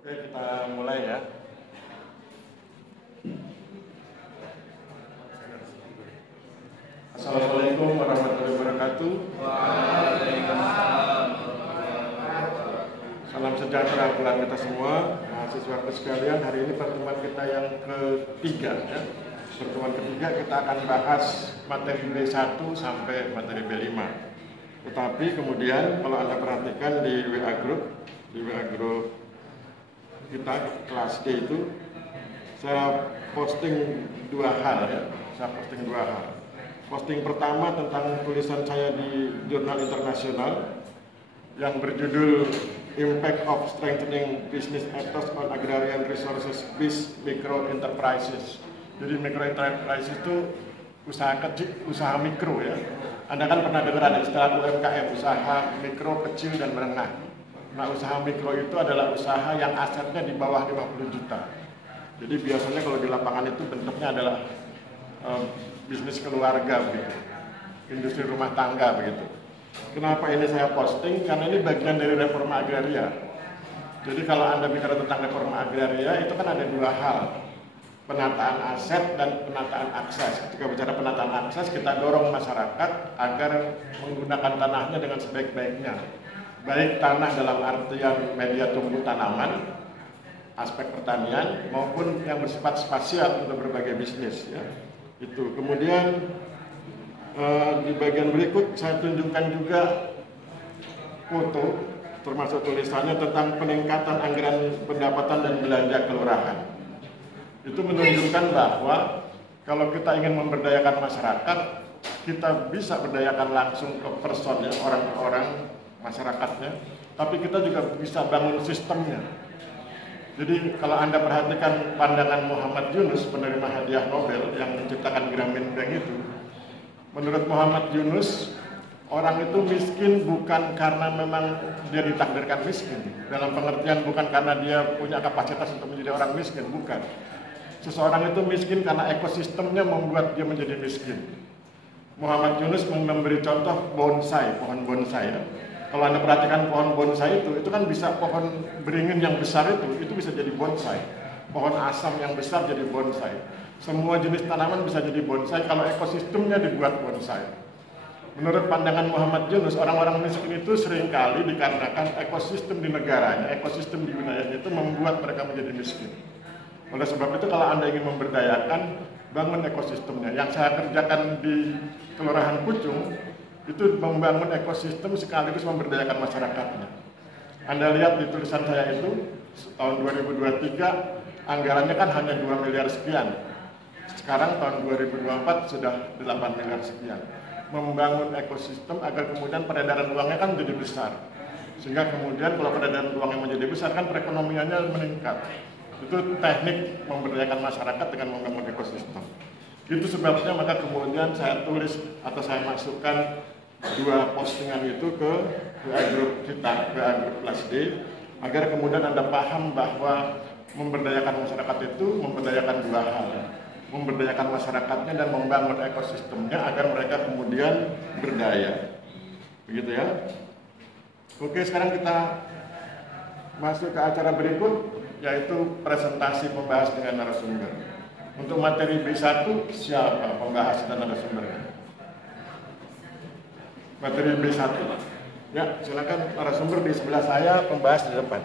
Oke, kita mulai ya. Assalamualaikum warahmatullahi wabarakatuh. Waalaikumsalam. Salam sejahtera buat kita semua, mahasiswa sekalian. Hari ini pertemuan kita yang ketiga ya. Pertemuan ketiga kita akan bahas materi B1 sampai materi B5. Tetapi kemudian kalau Anda perhatikan di WA group kita kelas D itu saya posting dua hal ya. Posting pertama tentang tulisan saya di jurnal internasional yang berjudul Impact of Strengthening Business Ethos on Agrarian Resources Based Micro Enterprises. Jadi micro enterprise itu usaha kecil, usaha mikro ya. Anda kan pernah dengar ada istilah UMKM, usaha mikro, kecil dan menengah. Nah, usaha mikro itu adalah usaha yang asetnya di bawah 50 juta. Jadi biasanya kalau di lapangan itu bentuknya adalah bisnis keluarga begitu, industri rumah tangga begitu. Kenapa ini saya posting? Karena ini bagian dari reforma agraria. Jadi kalau Anda bicara tentang reforma agraria itu kan ada dua hal, penataan aset dan penataan akses. Ketika bicara penataan akses, kita dorong masyarakat agar menggunakan tanahnya dengan sebaik-baiknya. Baik tanah dalam artian media tumbuh tanaman, aspek pertanian, maupun yang bersifat spasial untuk berbagai bisnis ya. Itu. Kemudian di bagian berikut saya tunjukkan juga foto termasuk tulisannya tentang peningkatan anggaran pendapatan dan belanja kelurahan. Itu menunjukkan bahwa kalau kita ingin memberdayakan masyarakat, kita bisa berdayakan langsung ke personnya, orang-orang masyarakatnya, tapi kita juga bisa bangun sistemnya. Jadi kalau Anda perhatikan pandangan Muhammad Yunus, penerima hadiah Nobel yang menciptakan Grameen Bank itu, menurut Muhammad Yunus, orang itu miskin bukan karena memang dia ditakdirkan miskin. Dalam pengertian bukan karena dia punya kapasitas untuk menjadi orang miskin, bukan. Seseorang itu miskin karena ekosistemnya membuat dia menjadi miskin. Muhammad Yunus memberi contoh bonsai, pohon bonsai ya. Kalau Anda perhatikan pohon bonsai itu kan bisa pohon beringin yang besar itu bisa jadi bonsai. Pohon asam yang besar jadi bonsai. Semua jenis tanaman bisa jadi bonsai kalau ekosistemnya dibuat bonsai. Menurut pandangan Muhammad Yunus, orang-orang miskin itu seringkali dikarenakan ekosistem di negaranya, ekosistem di wilayahnya itu membuat mereka menjadi miskin. Oleh sebab itu kalau Anda ingin memberdayakan, bangun ekosistemnya. Yang saya kerjakan di Kelurahan Pucung, itu membangun ekosistem sekaligus memberdayakan masyarakatnya. Anda lihat di tulisan saya itu, tahun 2023, anggarannya kan hanya 2 miliar sekian. Sekarang tahun 2024 sudah 8 miliar sekian. Membangun ekosistem agar kemudian peredaran uangnya kan menjadi besar. Sehingga kemudian kalau peredaran uangnya menjadi besar kan perekonomiannya meningkat. Itu teknik memberdayakan masyarakat dengan membangun ekosistem. Itu sebabnya maka kemudian saya tulis atau saya masukkan dua postingan itu ke WA group kita, WA group kelas D, agar kemudian Anda paham bahwa memberdayakan masyarakat itu memberdayakan dua hal. Memberdayakan masyarakatnya dan membangun ekosistemnya agar mereka kemudian berdaya. Begitu ya. Oke, sekarang kita masuk ke acara berikut, yaitu presentasi pembahas dengan narasumber. Untuk materi B1, siapa pembahas dan narasumbernya? Materi B1. Ya, silakan narasumber di sebelah saya, pembahas di depan.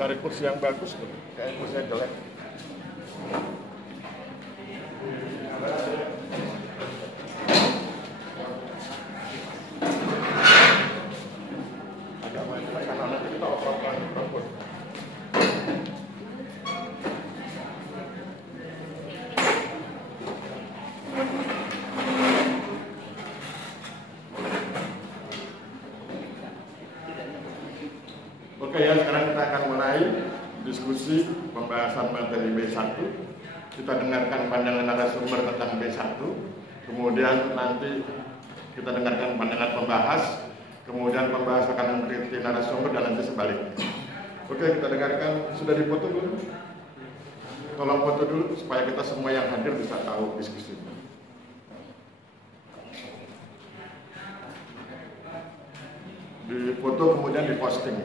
Cari kursi yang bagus tuh, kayak kursinya jelek. Oke ya, sekarang kita akan mulai diskusi pembahasan materi B1. Kita dengarkan pandangan narasumber tentang B1, kemudian nanti kita dengarkan pandangan pembahas, kemudian pembahas akan mengkritik narasumber dan nanti sebaliknya. Oke, kita dengarkan. Sudah dipoto belum? Tolong foto dulu supaya kita semua yang hadir bisa tahu diskusinya. Dipoto kemudian diposting.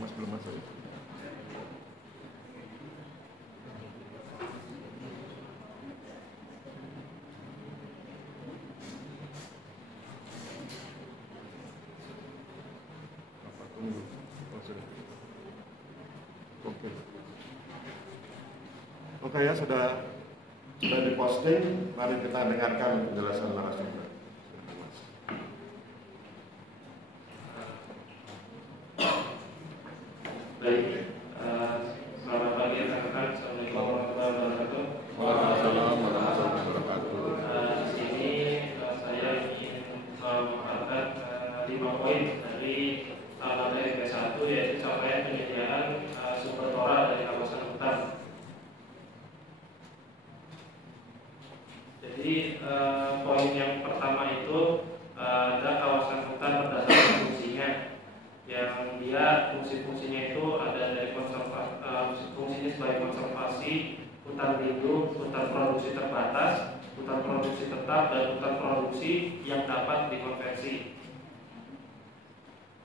Mas belum masuk. Oke ya, sudah diposting. Mari kita dengarkan penjelasan narasumber. Baik, selamat pagi rekan-rekan. Assalamualaikum warahmatullahi wabarakatuh. Waalaikumsalam warahmatullahi wabarakatuh. Di sini saya ingin memaparkan 5 poin dari materi P1, yaitu capaian penyediaan sumber tora dari kawasan hutan. Jadi poin yang pertama itu ada kawasan hutan berdasarkan fungsinya, yang dia fungsi-fungsinya itu ada dari fungsinya sebagai konservasi, hutan lindung, hutan produksi terbatas, hutan produksi tetap, dan hutan produksi yang dapat dikonversi.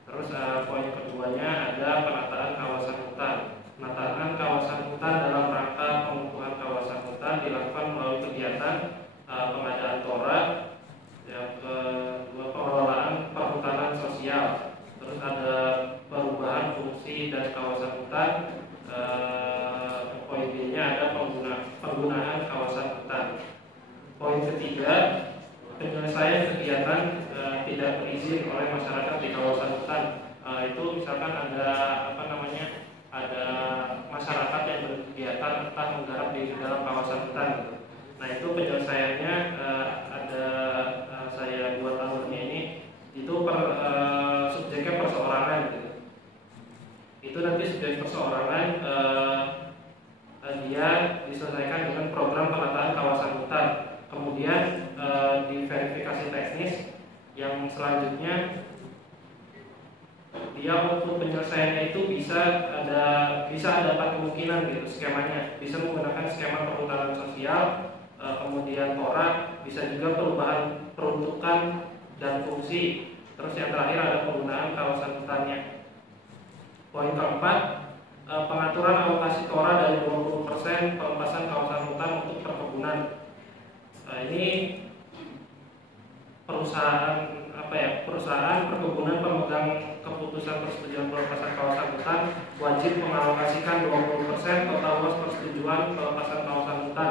Terus poin keduanya ada penataan kawasan hutan. Penataan kawasan hutan dalam rangka pengukuhan kawasan hutan dilakukan melalui kegiatan pengadaan tora, yang kedua pengelolaan perhutanan sosial. Terus ada perubahan fungsi dan kawasan hutan. Poin B-nya ada penggunaan kawasan hutan. Poin ketiga, penyelesaian kegiatan tidak berizin oleh masyarakat di kawasan hutan. Itu misalkan ada ada masyarakat yang berkegiatan entah menggarap di dalam kawasan hutan. Nah, itu penyelesaiannya saya buat alurnya ini. Itu subjeknya perseorangan gitu. Itu nanti subjek perseorangan dia diselesaikan dengan program penataan kawasan hutan. Kemudian di verifikasi teknis yang selanjutnya dia untuk penyelesaiannya itu bisa ada 4 kemungkinan gitu skemanya. Bisa menggunakan skema perhutanan sosial, kemudian tora, bisa juga perubahan peruntukan dan fungsi. Terus yang terakhir ada penggunaan kawasan hutannya. Poin keempat, pengaturan alokasi tora dari 20% pelepasan kawasan hutan untuk perkebunan. Ini perusahaan perkebunan pemegang keputusan persetujuan pelepasan kawasan hutan wajib mengalokasikan 20% total luas persetujuan pelepasan kawasan hutan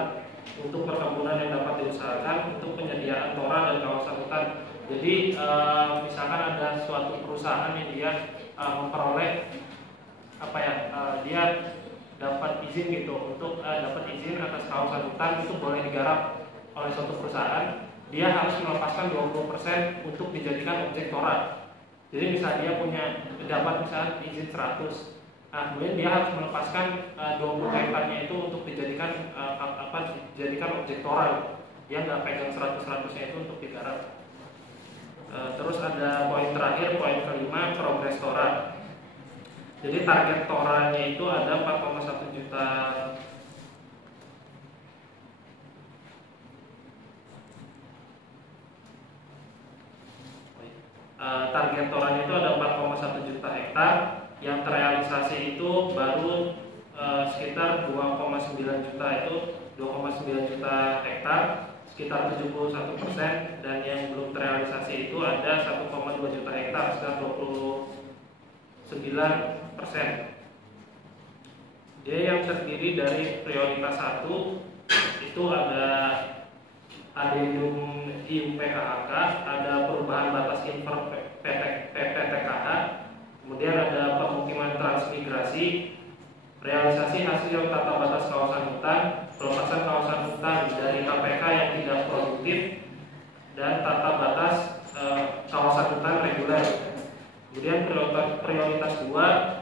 untuk perkebunan yang dapat diusahakan untuk penyediaan tora dan kawasan hutan. Jadi misalkan ada suatu perusahaan yang dia memperoleh dia dapat izin gitu untuk dapat izin atas kawasan hutan itu boleh digarap oleh suatu perusahaan, dia harus melepaskan 20% untuk dijadikan objek tora. Jadi misalnya dia dapat misalnya izin 100, kemudian dia harus melepaskan 20 hektarnya itu untuk dijadikan objek tora. Dia nggak pegang 100-100-nya itu untuk digarap. Terus ada poin terakhir, poin kelima, progres tora. Jadi target toranya itu ada 4,1 juta target toranya itu ada 4,1 juta hektar, yang terrealisasi itu baru sekitar 2,9 juta hektar, sekitar 71%, dan yang belum terrealisasi itu ada 1,2 juta hektar hektar sekitar 29%. Dia yang terdiri dari prioritas 1 itu ada adendum IUPHK, ada perubahan batas infer PPTKH, kemudian ada pemukiman transmigrasi, realisasi hasil tata batas kawasan hutan, pelepasan kawasan hutan dari KPK yang tidak produktif, dan tata batas kawasan hutan reguler. Kemudian prioritas 2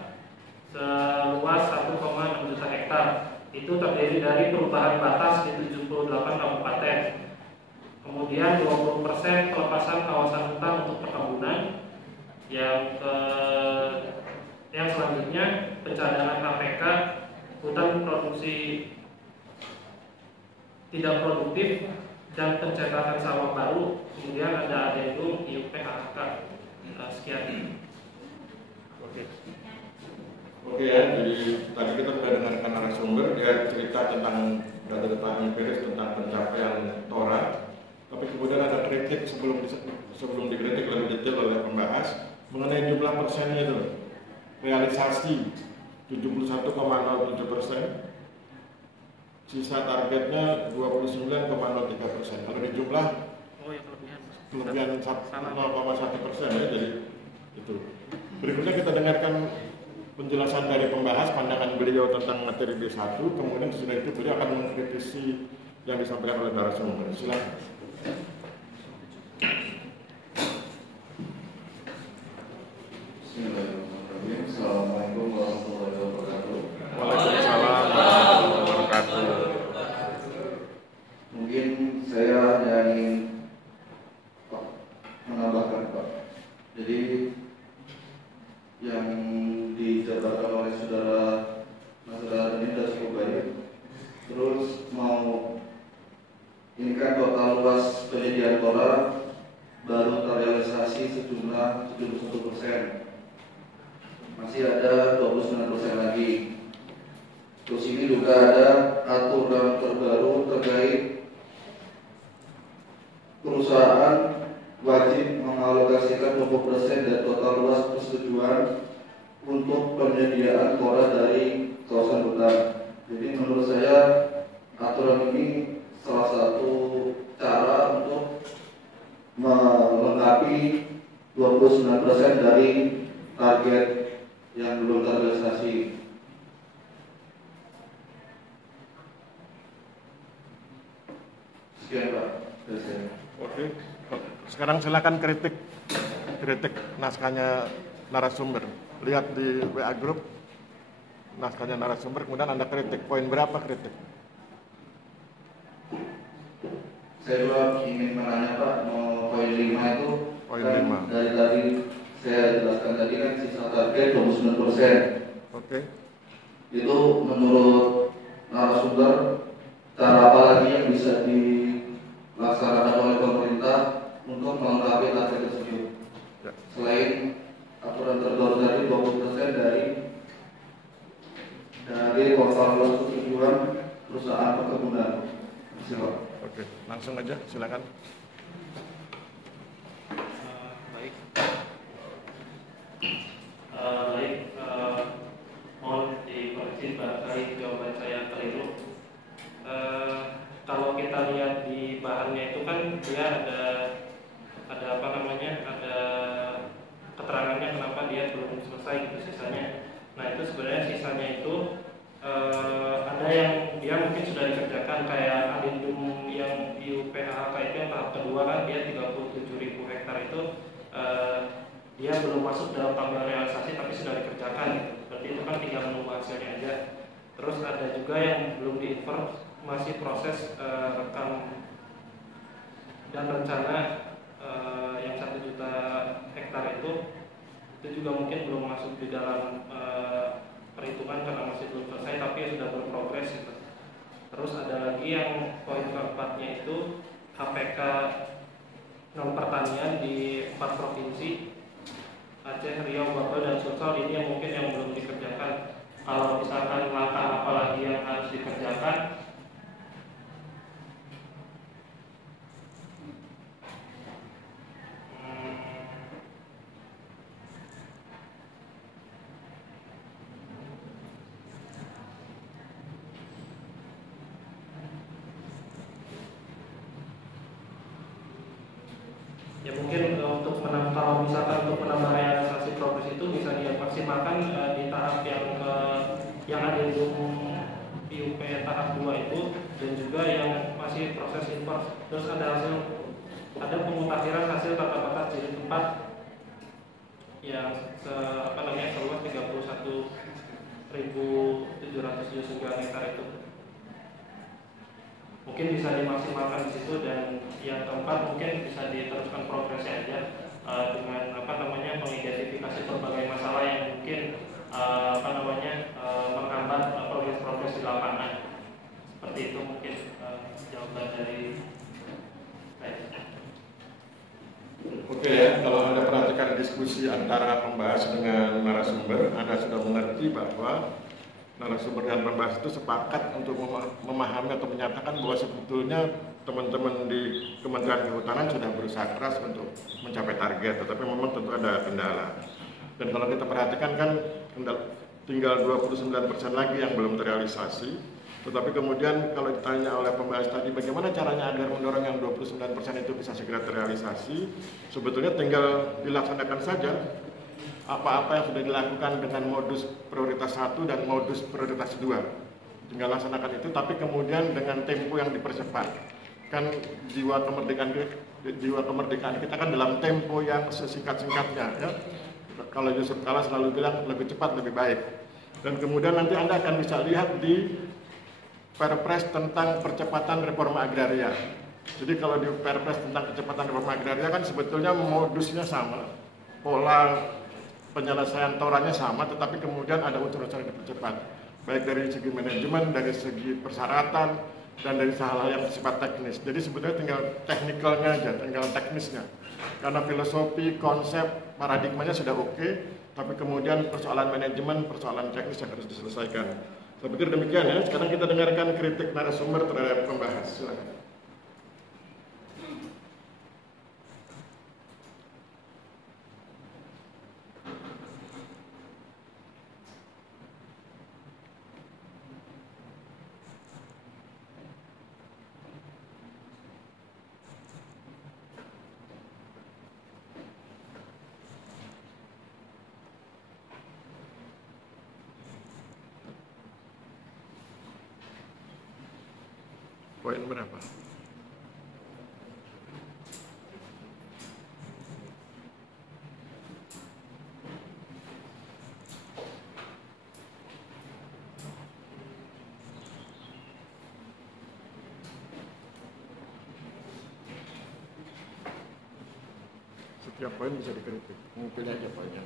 seluas 1,6 juta hektar. Itu terdiri dari perubahan batas di 78 kabupaten. Kemudian 20% pelepasan kawasan hutan untuk perkebunan. Yang selanjutnya pencadangan KPK hutan produksi tidak produktif dan pencetakan sawah baru. Kemudian ada adendum IUPHK. Sekian. Oke ya, jadi tadi kita sudah dengarkan narasumber, dia cerita tentang data-data empiris tentang pencapaian TORA. Tapi kemudian ada kritik sebelum dikritik lebih detail oleh pembahas mengenai jumlah persennya itu. Realisasi 71,07%, sisa targetnya 29,03%. Kalau dijumlah kelebihan 0,1% ya, jadi itu. Berikutnya kita dengarkan penjelasan dari pembahas pandangan beliau tentang materi B1, kemudian sesudah itu beliau akan mengkritisi yang disampaikan oleh narasumber. Silakan. Bismillahirrahmanirrahim. Assalamualaikum warahmatullahi wabarakatuh. Waalaikumsalam warahmatullahi wabarakatuh. Mungkin saya hanya ingin menambahkan Pak. Jadi yang dijabarkan oleh saudara ini sudah cukup baik. Terus mau ini kan total luas penyediaan TORA baru terrealisasi sejumlah 71%. Masih ada 29% lagi. Terus ini juga ada aturan terbaru terkait perusahaan wajib mengalokasikan 20% dari total luas persetujuan untuk penyediaan TORA dari kawasan hutan. Jadi menurut saya aturan ini salah satu cara untuk melengkapi 29% dari target yang belum terrealisasi. Sekian Pak. Oke. Sekarang silakan kritik naskahnya narasumber. Lihat di WA Group naskahnya narasumber, kemudian Anda kritik. Poin berapa kritik? Saya juga ingin menanya Pak, poin 5 itu Poin kan 5. dari tadi saya jelaskan tadi kan sisa target 29%. Oke. Itu menurut narasumber cara apa lagi yang bisa dilaksanakan oleh pemerintah untuk melengkapi target tersebut? Ya. Selain aturan terbaru tadi 20% dari total luas persetujuan perusahaan perkebunan. Silakan. Oke, langsung aja silakan. Baik. Mohon dikoreksi barangkali jawaban saya keliru. Kalau kita lihat di bahannya itu kan dia ada apa namanya, ada keterangannya kenapa dia belum selesai gitu sisanya. Nah itu sebenarnya sisanya itu ada yang dia mungkin sudah dikerjakan, kayak adendum yang di UPHK itu yang tahap kedua kan dia 37.000 hektar itu dia belum masuk dalam tabel realisasi tapi sudah dikerjakan gitu. Berarti itu kan tinggal menunggu hasilnya aja. Terus ada juga yang belum diinfer, masih proses rekam dan rencana yang 1 juta hektar itu juga mungkin belum masuk di dalam perhitungan karena masih belum selesai tapi sudah berprogres gitu. Terus ada lagi yang poin keempatnya itu HPK non pertanian di 4 provinsi Aceh, Riau, Bogor, dan Sulsel, ini yang mungkin yang belum dikerjakan. Kalau misalkan langkah apa lagi yang harus dikerjakan, kalau misalkan untuk penambahan realisasi progres itu bisa dia maksimalkan di tahap yang ada di PUP tahap 2 itu, dan juga yang masih proses import. Terus ada pemutakhiran hasil tata batas jilid 4 yang seluas 31.779 hektar itu. Mungkin bisa dimaksimalkan di situ, dan yang keempat mungkin bisa diteruskan progresnya aja dengan mengidentifikasi berbagai masalah yang mungkin menghambat progres di lapangan. Seperti itu mungkin jawaban dari saya. Oke ya, kalau Anda perhatikan diskusi antara pembahas dengan narasumber, Anda sudah mengerti bahwa narasumber dan pembahas itu sepakat untuk memahami atau menyatakan bahwa sebetulnya teman-teman di Kementerian Kehutanan sudah berusaha keras untuk mencapai target, tetapi memang tentu ada kendala. Dan kalau kita perhatikan kan tinggal 29% lagi yang belum terrealisasi. Tetapi kemudian kalau ditanya oleh pembahas tadi bagaimana caranya agar mendorong yang 29% itu bisa segera terrealisasi, sebetulnya tinggal dilaksanakan saja apa-apa yang sudah dilakukan dengan modus prioritas 1 dan modus prioritas 2. Tinggal laksanakan itu, tapi kemudian dengan tempo yang dipercepat. Kan jiwa kemerdekaan kita kan dalam tempo yang sesingkat-singkatnya ya. Kalau Yusuf Kala selalu bilang lebih cepat lebih baik. Dan kemudian nanti Anda akan bisa lihat di Perpres tentang percepatan reforma agraria. Jadi kalau di Perpres tentang percepatan reforma agraria kan sebetulnya modusnya sama, pola penyelesaian torannya sama, tetapi kemudian ada unsur-unsur yang dipercepat, baik dari segi manajemen, dari segi persyaratan, dan dari hal-hal yang bersifat teknis. Jadi sebetulnya tinggal teknikalnya aja, tinggal teknisnya. Karena filosofi, konsep, paradigmanya sudah oke, tapi kemudian persoalan manajemen, persoalan teknis yang harus diselesaikan. Saya pikir demikian ya. Sekarang kita dengarkan kritik narasumber terhadap pembahas. Silakan. Poin berapa? Setiap poin bisa dikritik, pilih aja poinnya.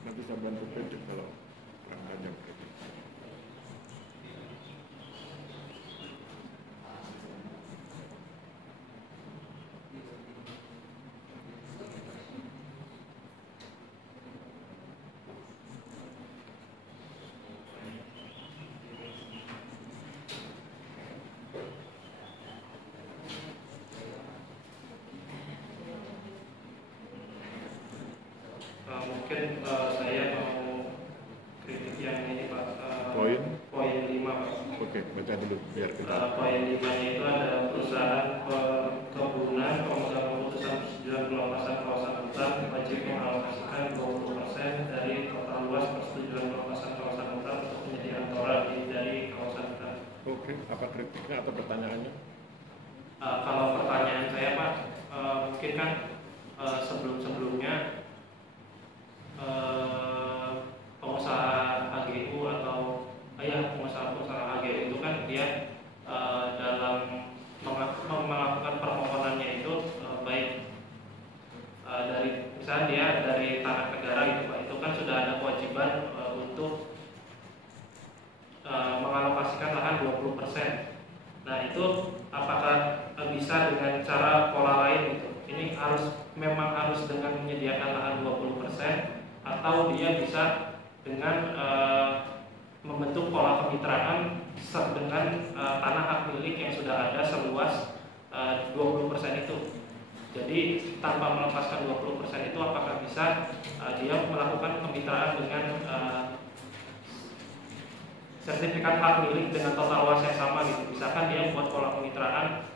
Nanti saya bantu kritik kalau kurang ajar kritik. Mungkin saya mau kritik yang ini Pak. Poin 5 Pak. Oke, baca dulu biar kita. Poin 5-nya itu ada perusahaan perkebunan pemegang keputusan persetujuan pelepasan kawasan hutan wajib mengalokasikan 20% dari total luas persetujuan pelepasan kawasan hutan untuk penyediaan toran dari kawasan hutan. Oke, apa kritiknya atau pertanyaannya? Kalau pertanyaan saya Pak, mungkin kan sebelum-sebelumnya pengusaha HGU atau pengusaha HGU itu kan dia dalam melakukan permohonannya itu baik dari misalnya dia dari tanah negara gitu Pak, itu kan sudah ada kewajiban untuk mengalokasikan lahan 20%. Nah itu apakah bisa dengan cara pola lain gitu? Ini memang harus dengan menyediakan lahan 20%, atau dia bisa dengan membentuk pola kemitraan dengan tanah hak milik yang sudah ada seluas 20% itu. Jadi tanpa melepaskan 20% itu apakah bisa dia melakukan kemitraan dengan sertifikat hak milik dengan total luas yang sama gitu. Misalkan dia buat pola kemitraan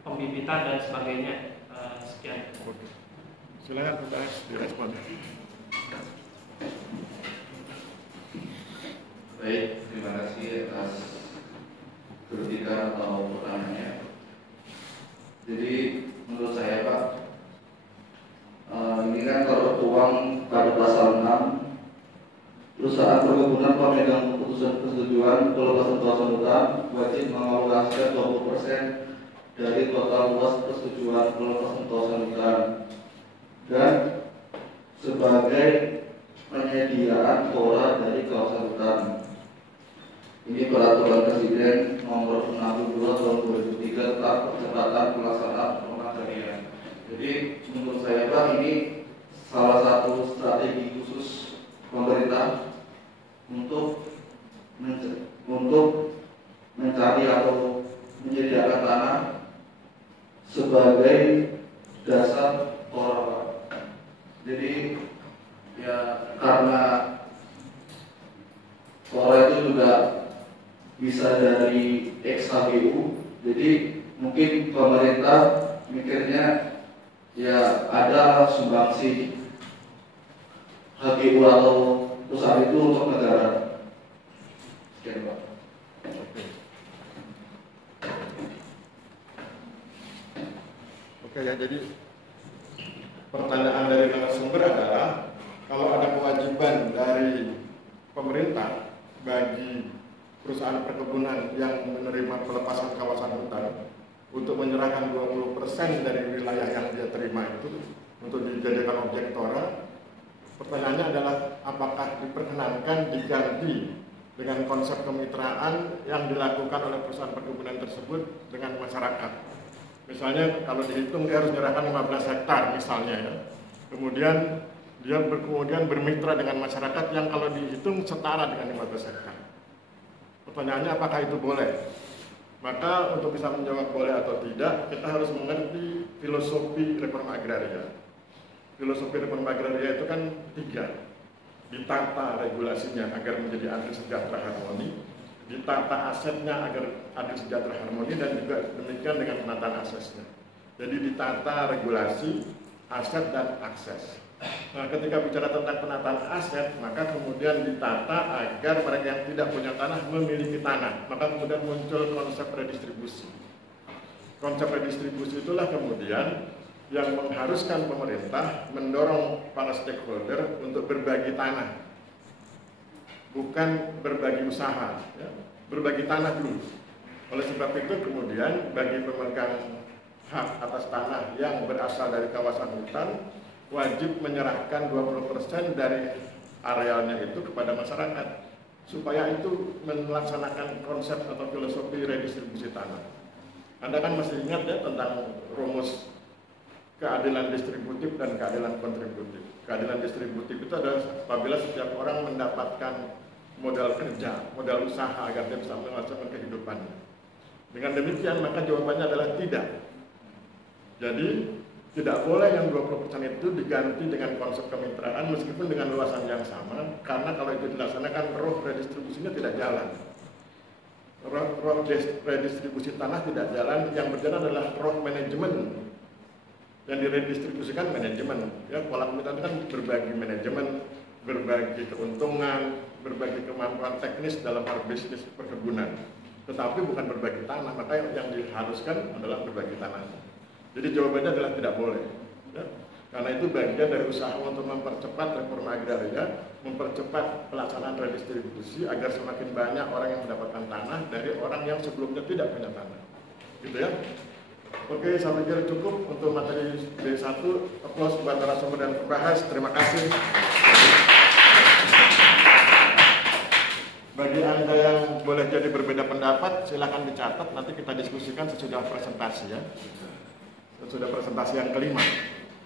pembibitan dan sebagainya. Sekian. Silakan PBHS direspon. Baik, terima kasih atas kritikan atau pertanyaannya. Jadi menurut saya Pak, ini kan kalau tertuang pada pasal 6, perusahaan perkebunan pemegang keputusan persetujuan pelepasan kawasan hutan wajib mengalokasikan 20% dari total luas persetujuan pelepasan kawasan hutan dan sebagai penyediaan KORA dari kawasan hutan. Ini peraturan Presiden nomor 62 tahun 2003 tentang percepatan pelaksanaan pengagraria. Jadi menurut saya Pak, ini salah satu strategi khusus pemerintah untuk mencari atau menyediakan tanah sebagai dasar KORA. Jadi ya karena KORA itu juga bisa dari XHGU, jadi mungkin pemerintah mikirnya ya ada sumbangsi HGU atau usaha itu untuk negara. Sekian Pak. Oke ya, jadi pertanyaan dari narasumber adalah kalau ada kewajiban dari pemerintah bagi perusahaan perkebunan yang menerima pelepasan kawasan hutan untuk menyerahkan 20% dari wilayah yang dia terima itu untuk dijadikan objek TORA, pertanyaannya adalah apakah diperkenankan diganti dengan konsep kemitraan yang dilakukan oleh perusahaan perkebunan tersebut dengan masyarakat. Misalnya kalau dihitung dia harus menyerahkan 15 hektar misalnya ya. Kemudian dia bermitra dengan masyarakat yang kalau dihitung setara dengan 15 hektar. Pertanyaannya apakah itu boleh? Maka untuk bisa menjawab boleh atau tidak, kita harus mengerti filosofi reforma agraria. Filosofi reforma agraria itu kan 3. Ditata regulasinya agar menjadi adil sejahtera harmoni, ditata asetnya agar adil sejahtera harmoni, dan juga demikian dengan penataan aksesnya. Jadi ditata regulasi, aset dan akses. Nah, ketika bicara tentang penataan aset, maka kemudian ditata agar mereka yang tidak punya tanah memiliki tanah. Maka kemudian muncul konsep redistribusi. Konsep redistribusi itulah kemudian yang mengharuskan pemerintah mendorong para stakeholder untuk berbagi tanah, bukan berbagi usaha, ya. Berbagi tanah dulu. Oleh sebab itu kemudian bagi pemegang hak atas tanah yang berasal dari kawasan hutan wajib menyerahkan 20% dari arealnya itu kepada masyarakat supaya itu melaksanakan konsep atau filosofi redistribusi tanah. Anda kan masih ingat ya tentang rumus keadilan distributif dan keadilan kontributif. Keadilan distributif itu adalah apabila setiap orang mendapatkan modal kerja, modal usaha agar dia bisa melaksanakan kehidupannya. Dengan demikian maka jawabannya adalah tidak. Jadi tidak boleh yang 20% itu diganti dengan konsep kemitraan meskipun dengan luasan yang sama, karena kalau itu dilaksanakan roh redistribusinya tidak jalan. Roh redistribusi tanah tidak jalan, yang berjalan adalah roh manajemen. Yang diredistribusikan manajemen, ya, pola kemitraan kan berbagi manajemen, berbagi keuntungan, berbagi kemampuan teknis dalam hal bisnis perkebunan. Tetapi bukan berbagi tanah, maka yang diharuskan adalah berbagi tanah. Jadi jawabannya adalah tidak boleh, ya. Karena itu bagian dari usaha untuk mempercepat reforma agraria, mempercepat pelaksanaan redistribusi agar semakin banyak orang yang mendapatkan tanah dari orang yang sebelumnya tidak punya tanah, gitu ya. Oke, saya pikir cukup untuk materi D1. Aplaus buat narasumber dan pembahas. Terima kasih. Bagi Anda yang boleh jadi berbeda pendapat, silakan dicatat, nanti kita diskusikan sesudah presentasi ya. Sudah presentasi yang kelima.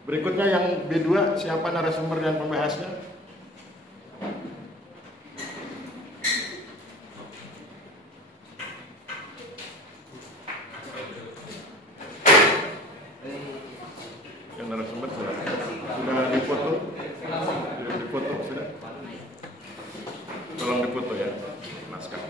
Berikutnya yang B2, siapa narasumber dan pembahasnya? Yang narasumber sudah difoto? Sudah difoto sudah? Tolong difoto ya, naskah.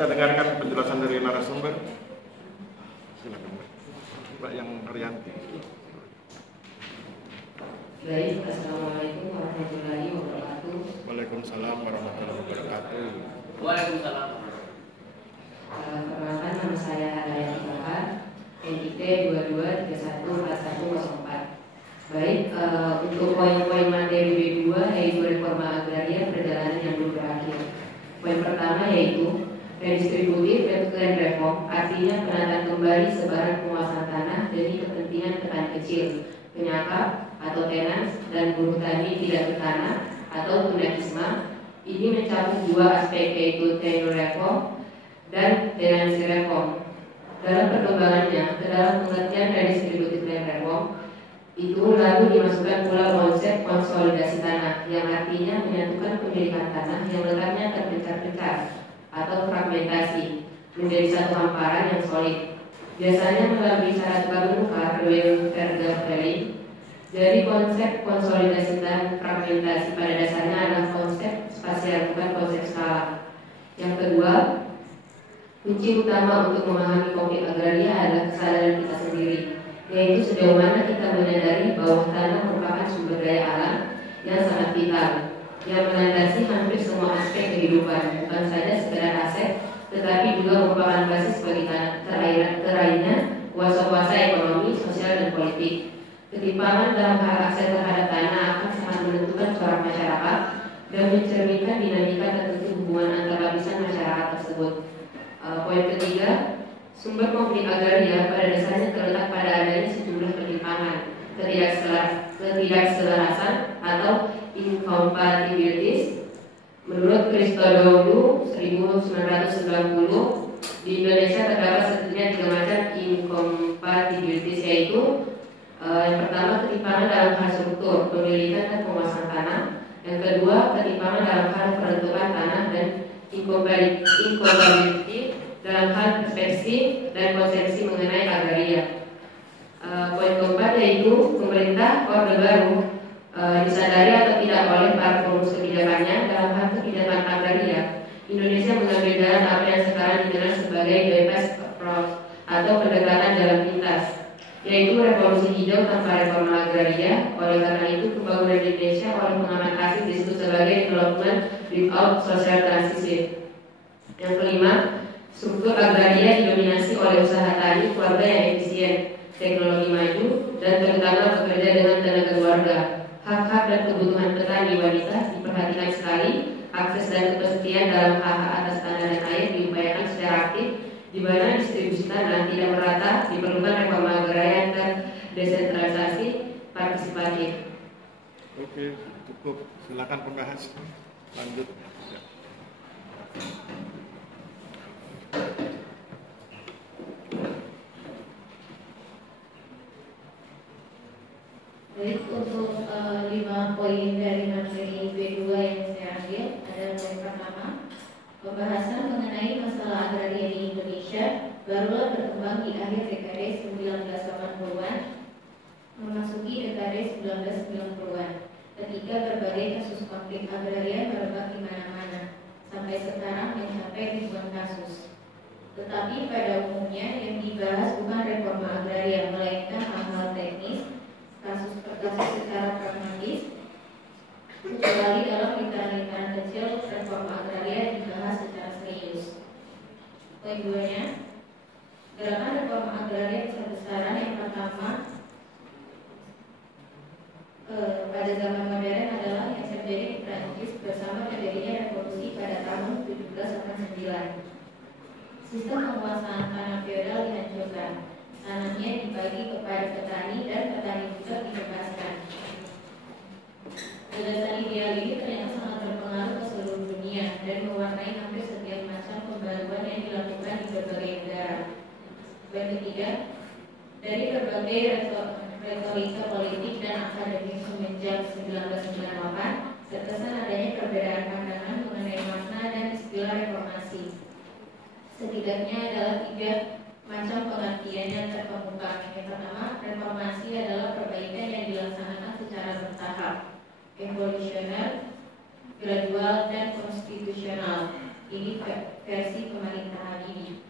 kita dengarkan penjelasan dari narasumber. Silakan Mbak yang Haryanti. Baik, Assalamualaikum warahmatullahi wabarakatuh. Waalaikumsalam warahmatullahi wabarakatuh. Waalaikumsalam. Perkenalkan, nama saya Haryanti Bahar, NIK 22314104. Baik, untuk poin-poin materi B2 yaitu reforma agraria perjalanan yang belum berakhir. Poin pertama yaitu redistributif land reform, artinya penataan kembali sebaran penguasaan tanah demi kepentingan petani kecil, penyakap atau tenans dan buruh tani tidak bertanah atau tunakisma. Ini mencakup dua aspek yaitu tenure reform dan tenancy reform. Dalam perkembangannya, ke dalam pengertian redistributif land reform itu lalu dimasukkan pula konsep konsolidasi tanah yang artinya menyatukan pemilikan tanah yang letaknya terpencar-pencar atau fragmentasi menjadi satu hamparan yang solid. Biasanya melalui cara tukar menukar Verga-Verling. Jadi konsep konsolidasi dan fragmentasi pada dasarnya adalah konsep spasial bukan konsep skala. Yang kedua, kunci utama untuk memahami konflik agraria adalah kesadaran kita sendiri, yaitu sejauh mana kita menyadari bahwa tanah merupakan sumber daya alam yang sangat vital, yang melandasi hampir semua aspek kehidupan, bukan saja sekedar aset, tetapi juga merupakan basis bagi teraihnya kuasa-kuasa ekonomi, sosial, dan politik. Ketimpangan dalam hak akses terhadap tanah akan sangat menentukan corak masyarakat dan mencerminkan dinamika tertentu hubungan antar lapisan masyarakat tersebut. Poin ketiga, sumber konflik agraria pada dasarnya terletak pada adanya sejumlah ketimpangan, ketidakselarasan atau incompatibilities. Menurut Christodoulou 1990, di Indonesia terdapat setidaknya 3 macam incompatibilities, yaitu yang pertama ketimpangan dalam hal struktur, pemilikan dan penguasaan tanah. Yang kedua, ketimpangan dalam hal peruntukan tanah dan incompatibility dalam hal perspektif dan konsepsi mengenai agraria. Poin keempat yaitu pemerintah Orde Baru disadari atau tidak oleh para perumus kebijakannya dalam hal kebijakan agraria. Indonesia mengambil jalan apa yang sekarang dikenal sebagai bypass approach atau pendekatan jalan pintas, yaitu revolusi hijau tanpa reforma agraria. Oleh karena itu, pembangunan Indonesia oleh pengamat asing disebut sebagai development without social transition. Yang kelima, struktur agraria didominasi oleh usaha tani keluarga yang efisien, teknologi maju, dan terutama bekerja dengan tenaga keluarga. Hak-hak dan kebutuhan petani wanita diperhatikan sekali. Akses dan kepastian dalam hak atas tanah dan air diupayakan secara aktif, di mana distribusi tanah tidak merata. Diperlukan reforma agraria dan desentralisasi partisipatif. Oke, cukup. Silakan pembahas. Lanjut. Ya. Baik, untuk 5 poin dari materi B2 yang saya ambil adalah poin pertama, pembahasan mengenai masalah agraria di Indonesia barulah berkembang di akhir dekade 1980-an memasuki dekade 1990-an, ketika berbagai kasus konflik agraria merebak di mana-mana sampai sekarang mencapai ribuan kasus. Tetapi pada umumnya yang dibahas bukan reforma agraria, melainkan hal-hal teknis, kasus per kasus secara pragmatis, kecuali dalam lingkaran-lingkaran kecil reforma agraria dibahas secara serius. Poin 2-nya, gerakan reforma agraria besar-besaran yang pertama pada zaman modern adalah yang terjadi di Prancis bersama terjadinya revolusi pada tahun 1789. Sistem penguasaan tanah feodal dihancurkan. Tanahnya dibagi kepada petani dan petani juga dibebaskan. Gagasan ideal ini ternyata sangat berpengaruh ke seluruh dunia dan mewarnai hampir setiap macam pembaruan yang dilakukan di berbagai negara. Dan ketiga, dari berbagai retorika politik dan akademik semenjak 1998, terkesan adanya perbedaan pandangan mengenai makna dan istilah reformasi. Setidaknya adalah 3 macam pengertian yang terkemuka. Yang pertama, reformasi adalah perbaikan yang dilaksanakan secara bertahap, evolusioner, gradual, dan konstitusional. Ini versi pemerintahan ini.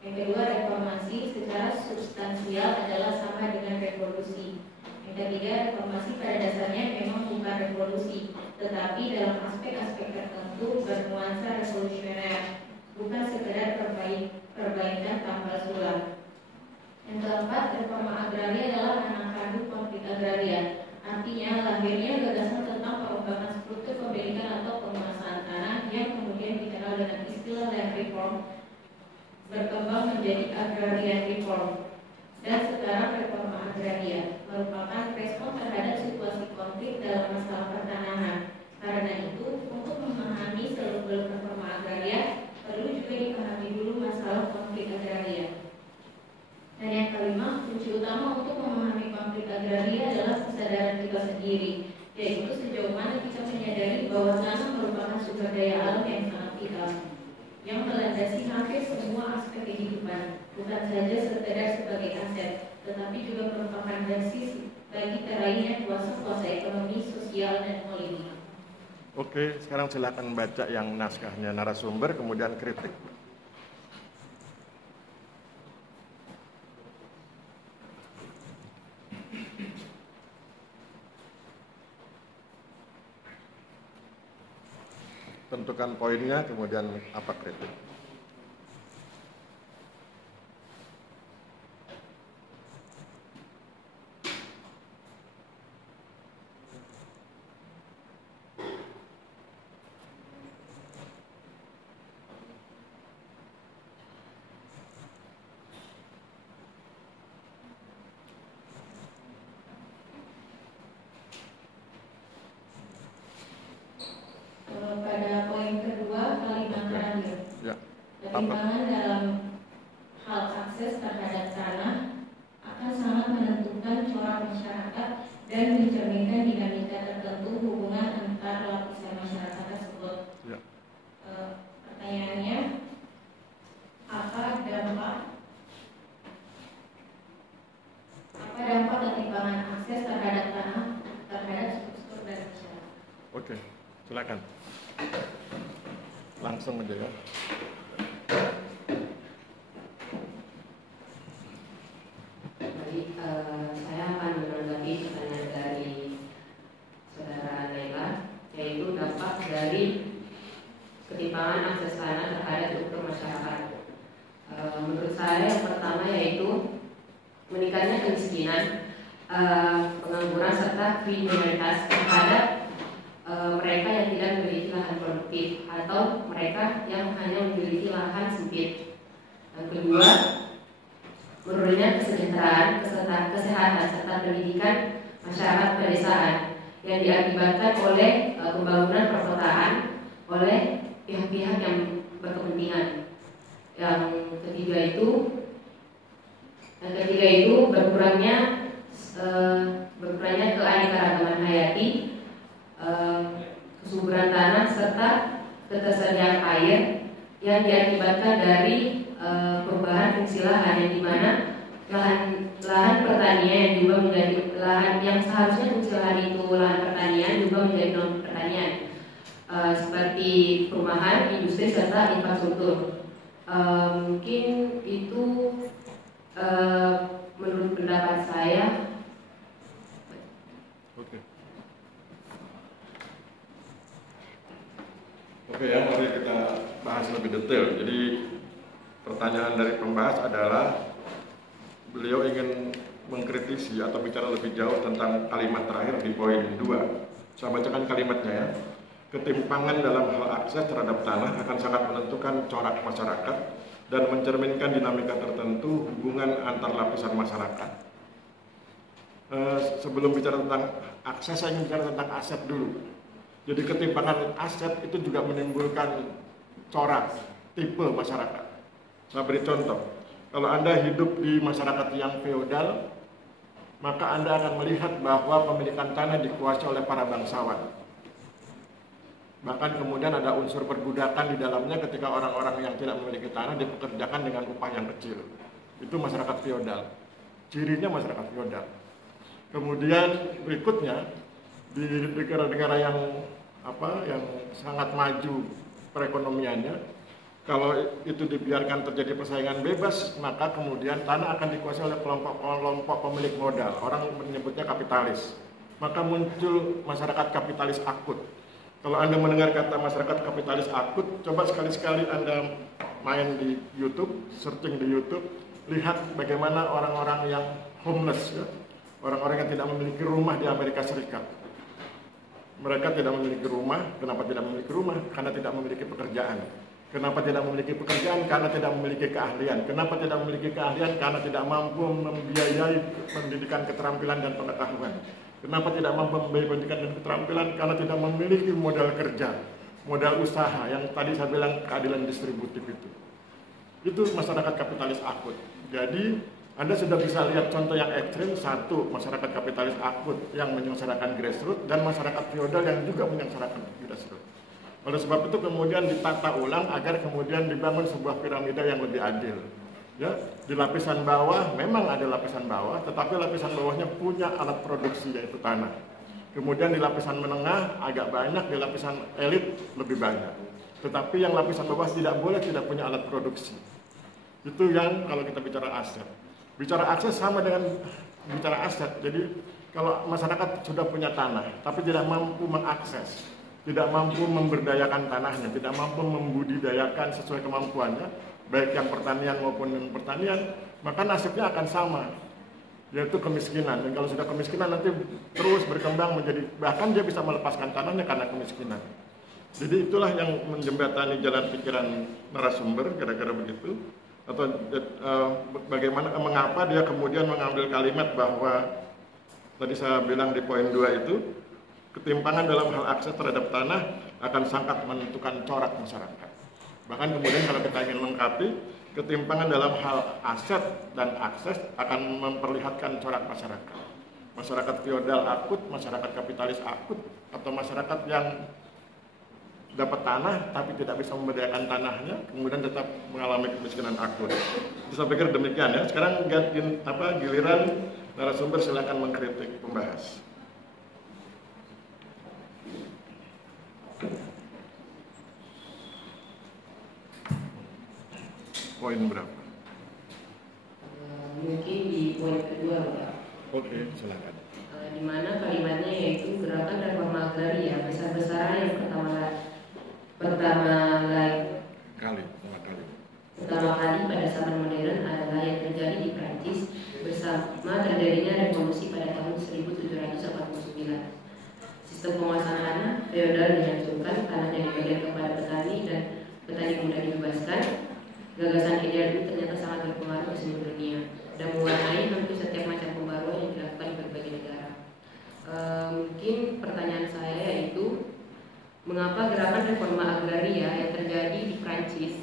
Yang kedua, reformasi secara substansial adalah sama dengan revolusi. Yang ketiga, reformasi pada dasarnya memang bukan revolusi, tetapi dalam aspek-aspek tertentu bernuansa revolusioner, bukan sekedar perbaikan tanpa sulam. Yang keempat, reforma agraria adalah anak kandung konflik agraria. Artinya lahirnya gagasan tentang perubahan struktur pemilikan atau penguasaan tanah yang kemudian dikenal dengan istilah land reform berkembang menjadi agrarian reform, dan sekarang reforma agraria merupakan respon terhadap situasi konflik dalam masalah pertanahan. Karena itu, untuk memahami seluk-beluk reforma agraria perlu juga dipahami dulu masalah konflik agraria. Dan yang kelima, kunci utama untuk memahami konflik agraria adalah kesadaran kita sendiri, yaitu sejauh mana kita menyadari bahwa tanah merupakan sumber daya alam yang sangat vital, yang melandasi hampir semua aspek kehidupan, bukan saja sekedar sebagai aset, tetapi juga merupakan basis bagi teraihnya kuasa-kuasa ekonomi, sosial, dan politik. Oke, sekarang silakan baca yang naskahnya narasumber, kemudian kritik. Tentukan poinnya, kemudian apa kritik. Pada poin kedua, kalimat terakhir, Ya. pertimbangan dalam hal akses terhadap tanah akan sangat menentukan corak masyarakat dan mencerminkan dinamika tertentu hubungan antar lapisan masyarakat tersebut. Ya. Pertanyaannya, apa dampak pertimbangan akses terhadap tanah terhadap struktur dan masyarakat? Oke, silakan. Langsung menjawab. Baik, saya akan menanggapi pertanyaan dari saudara Laila, yaitu dampak dari ketimpangan akses tanah terhadap struktur masyarakat. Menurut saya yang pertama yaitu meningkatnya kemiskinan, pengangguran serta kriminalitas terhadap mereka yang tidak memiliki lahan produktif atau mereka yang hanya memiliki lahan sempit. Yang kedua, menurunnya kesejahteraan, kesehatan serta pendidikan masyarakat pedesaan yang diakibatkan oleh pembangunan perkotaan oleh pihak-pihak yang berkepentingan. Yang ketiga itu berkurangnya keanekaragaman hayati, kesuburan tanah serta ketersediaan air yang diakibatkan dari perubahan fungsi lahan, yang dimana lahan pertanian yang juga menjadi lahan yang seharusnya fungsi lahan itu lahan pertanian juga menjadi non pertanian, seperti perumahan, industri serta infrastruktur. Mungkin itu menurut pendapat saya. Oke ya, mari kita bahas lebih detail. Jadi pertanyaan dari pembahas adalah beliau ingin mengkritisi atau bicara lebih jauh tentang kalimat terakhir di poin 2. Saya bacakan kalimatnya ya. Ketimpangan dalam hal akses terhadap tanah akan sangat menentukan corak masyarakat dan mencerminkan dinamika tertentu hubungan antar lapisan masyarakat. Sebelum bicara tentang akses, saya ingin bicara tentang aset dulu. Jadi ketimpangan aset itu juga menimbulkan corak tipe masyarakat. Saya beri contoh. Kalau Anda hidup di masyarakat yang feodal, maka Anda akan melihat bahwa pemilikan tanah dikuasai oleh para bangsawan. Bahkan kemudian ada unsur perbudakan di dalamnya ketika orang-orang yang tidak memiliki tanah dipekerjakan dengan upah yang kecil. Itu masyarakat feodal. Cirinya masyarakat feodal. Kemudian berikutnya di negara-negara yang yang sangat maju perekonomiannya. Kalau itu dibiarkan terjadi persaingan bebas, maka kemudian tanah akan dikuasai oleh kelompok-kelompok pemilik modal. Orang menyebutnya kapitalis. Maka muncul masyarakat kapitalis akut. Kalau Anda mendengar kata masyarakat kapitalis akut, coba sekali-sekali Anda main di YouTube, searching di YouTube, lihat bagaimana orang-orang yang homeless, ya, orang-orang yang tidak memiliki rumah di Amerika Serikat. Mereka tidak memiliki rumah. Kenapa tidak memiliki rumah? Karena tidak memiliki pekerjaan. Kenapa tidak memiliki pekerjaan? Karena tidak memiliki keahlian. Kenapa tidak memiliki keahlian? Karena tidak mampu membiayai pendidikan keterampilan dan pengetahuan. Kenapa tidak mampu membiayai pendidikan dan keterampilan? Karena tidak memiliki modal kerja, modal usaha yang tadi saya bilang keadilan distributif itu. Itu masyarakat kapitalis akut. Jadi Anda sudah bisa lihat contoh yang ekstrim, satu masyarakat kapitalis akut yang menyengsarakan grassroots dan masyarakat feodal yang juga menyengsarakan grassroots. Oleh sebab itu kemudian ditata ulang agar kemudian dibangun sebuah piramida yang lebih adil. Ya, di lapisan bawah memang ada lapisan bawah, tetapi lapisan bawahnya punya alat produksi yaitu tanah. Kemudian di lapisan menengah agak banyak, di lapisan elit lebih banyak. Tetapi yang lapisan bawah tidak punya alat produksi. Itu yang kalau kita bicara aset. Bicara akses sama dengan bicara aset. Jadi kalau masyarakat sudah punya tanah tapi tidak mampu mengakses, tidak mampu memberdayakan tanahnya, tidak mampu membudidayakan sesuai kemampuannya, baik yang pertanian maupun non pertanian, maka nasibnya akan sama, yaitu kemiskinan. Dan kalau sudah kemiskinan nanti terus berkembang menjadi, bahkan dia bisa melepaskan tanahnya karena kemiskinan. Jadi itulah yang menjembatani jalan pikiran narasumber, kira-kira begitu. Atau bagaimana, mengapa dia kemudian mengambil kalimat bahwa tadi saya bilang di poin 2 itu, ketimpangan dalam hal akses terhadap tanah akan sangat menentukan corak masyarakat. Bahkan kemudian kalau kita ingin lengkapi, ketimpangan dalam hal aset dan akses akan memperlihatkan corak masyarakat. Masyarakat feodal akut, masyarakat kapitalis akut, atau masyarakat yang dapat tanah tapi tidak bisa memberdayakan tanahnya, kemudian tetap mengalami kemiskinan akut. Saya pikir demikian ya. Sekarang giliran narasumber silakan mengkritik pembahas. Poin berapa? Mungkin di poin kedua, Pak. Oke, silakan. Di mana kalimatnya yaitu gerakan reforma agraria besar-besaran yang pertama kali pada zaman modern adalah yang terjadi di Prancis bersama terjadinya revolusi pada tahun 1789. Sistem penguasaan tanah feodal dihancurkan, tanahnya dibagikan kepada petani dan petani mudah dibebaskan. Gagasan ideal itu ternyata sangat berpengaruh di seluruh dunia dan mewarnai hampir setiap macam pembaruan yang dilakukan di berbagai negara. Mungkin pertanyaan saya yaitu, mengapa gerakan reforma agraria yang terjadi di Prancis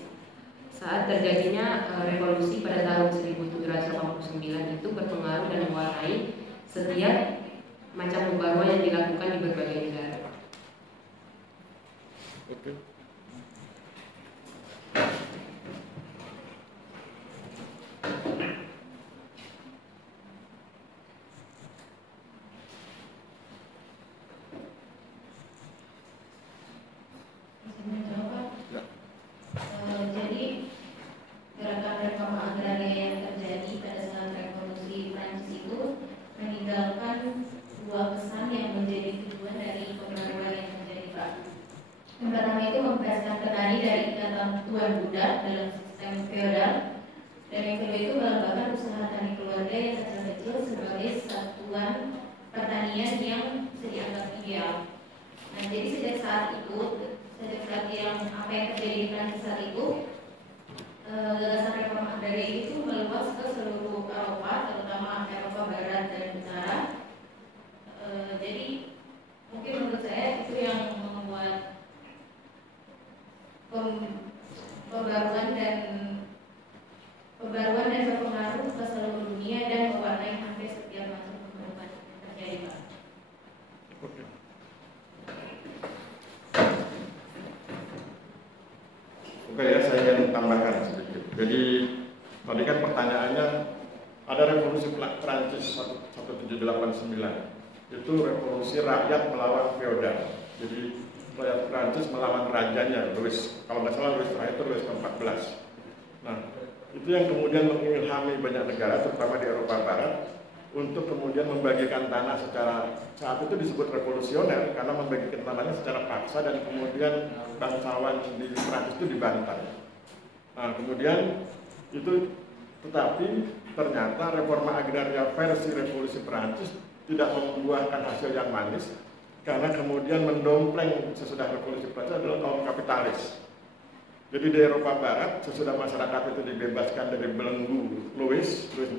saat terjadinya revolusi pada tahun 1789 itu berpengaruh dan mewarnai setiap macam pembaruan yang dilakukan di berbagai negara? Oke. Jadi gerakan reforma agraria yang terjadi pada saat revolusi Prancis itu meninggalkan dua pesan yang menjadi tujuan dari pembaruan yang terjadi, Pak. Yang pertama itu membebaskan petani dari ikatan tuan budak dalam sistem feodal, dan yang kedua itu mengembangkan usaha tani keluarga yang kecil-kecil sebagai satuan pertanian yang bisa dianggap ideal. Nah, jadi sejak saat yang apa yang terjadi di Prancis saat itu, gagasan reforma agraria itu meluas ke seluruh Eropa, terutama Eropa Barat dan Utara. Jadi mungkin menurut saya itu yang membuat pembaruan dan berpengaruh ke seluruh dunia dan mewarnai hampir setiap macam pembaruan yang terjadi, Pak. Oke ya, saya ingin tambahkan sedikit. Jadi tadi kan pertanyaannya, ada revolusi Prancis 1789, itu revolusi rakyat melawan feodal. Jadi rakyat Prancis melawan rajanya, Louis, kalau nggak salah Louis terakhir itu Louis ke-14. Nah, itu yang kemudian mengilhami banyak negara, terutama di Eropa Barat, untuk kemudian membagikan tanah secara, saat itu disebut revolusioner, karena membagikan tanahnya secara paksa dan kemudian bangsawan di Prancis itu dibantai. Nah, kemudian itu, tetapi ternyata reforma agraria versi revolusi Prancis tidak membuahkan hasil yang manis, karena kemudian mendompleng sesudah revolusi Prancis adalah kaum kapitalis. Jadi di Eropa Barat, sesudah masyarakat itu dibebaskan dari belenggu Louis XIV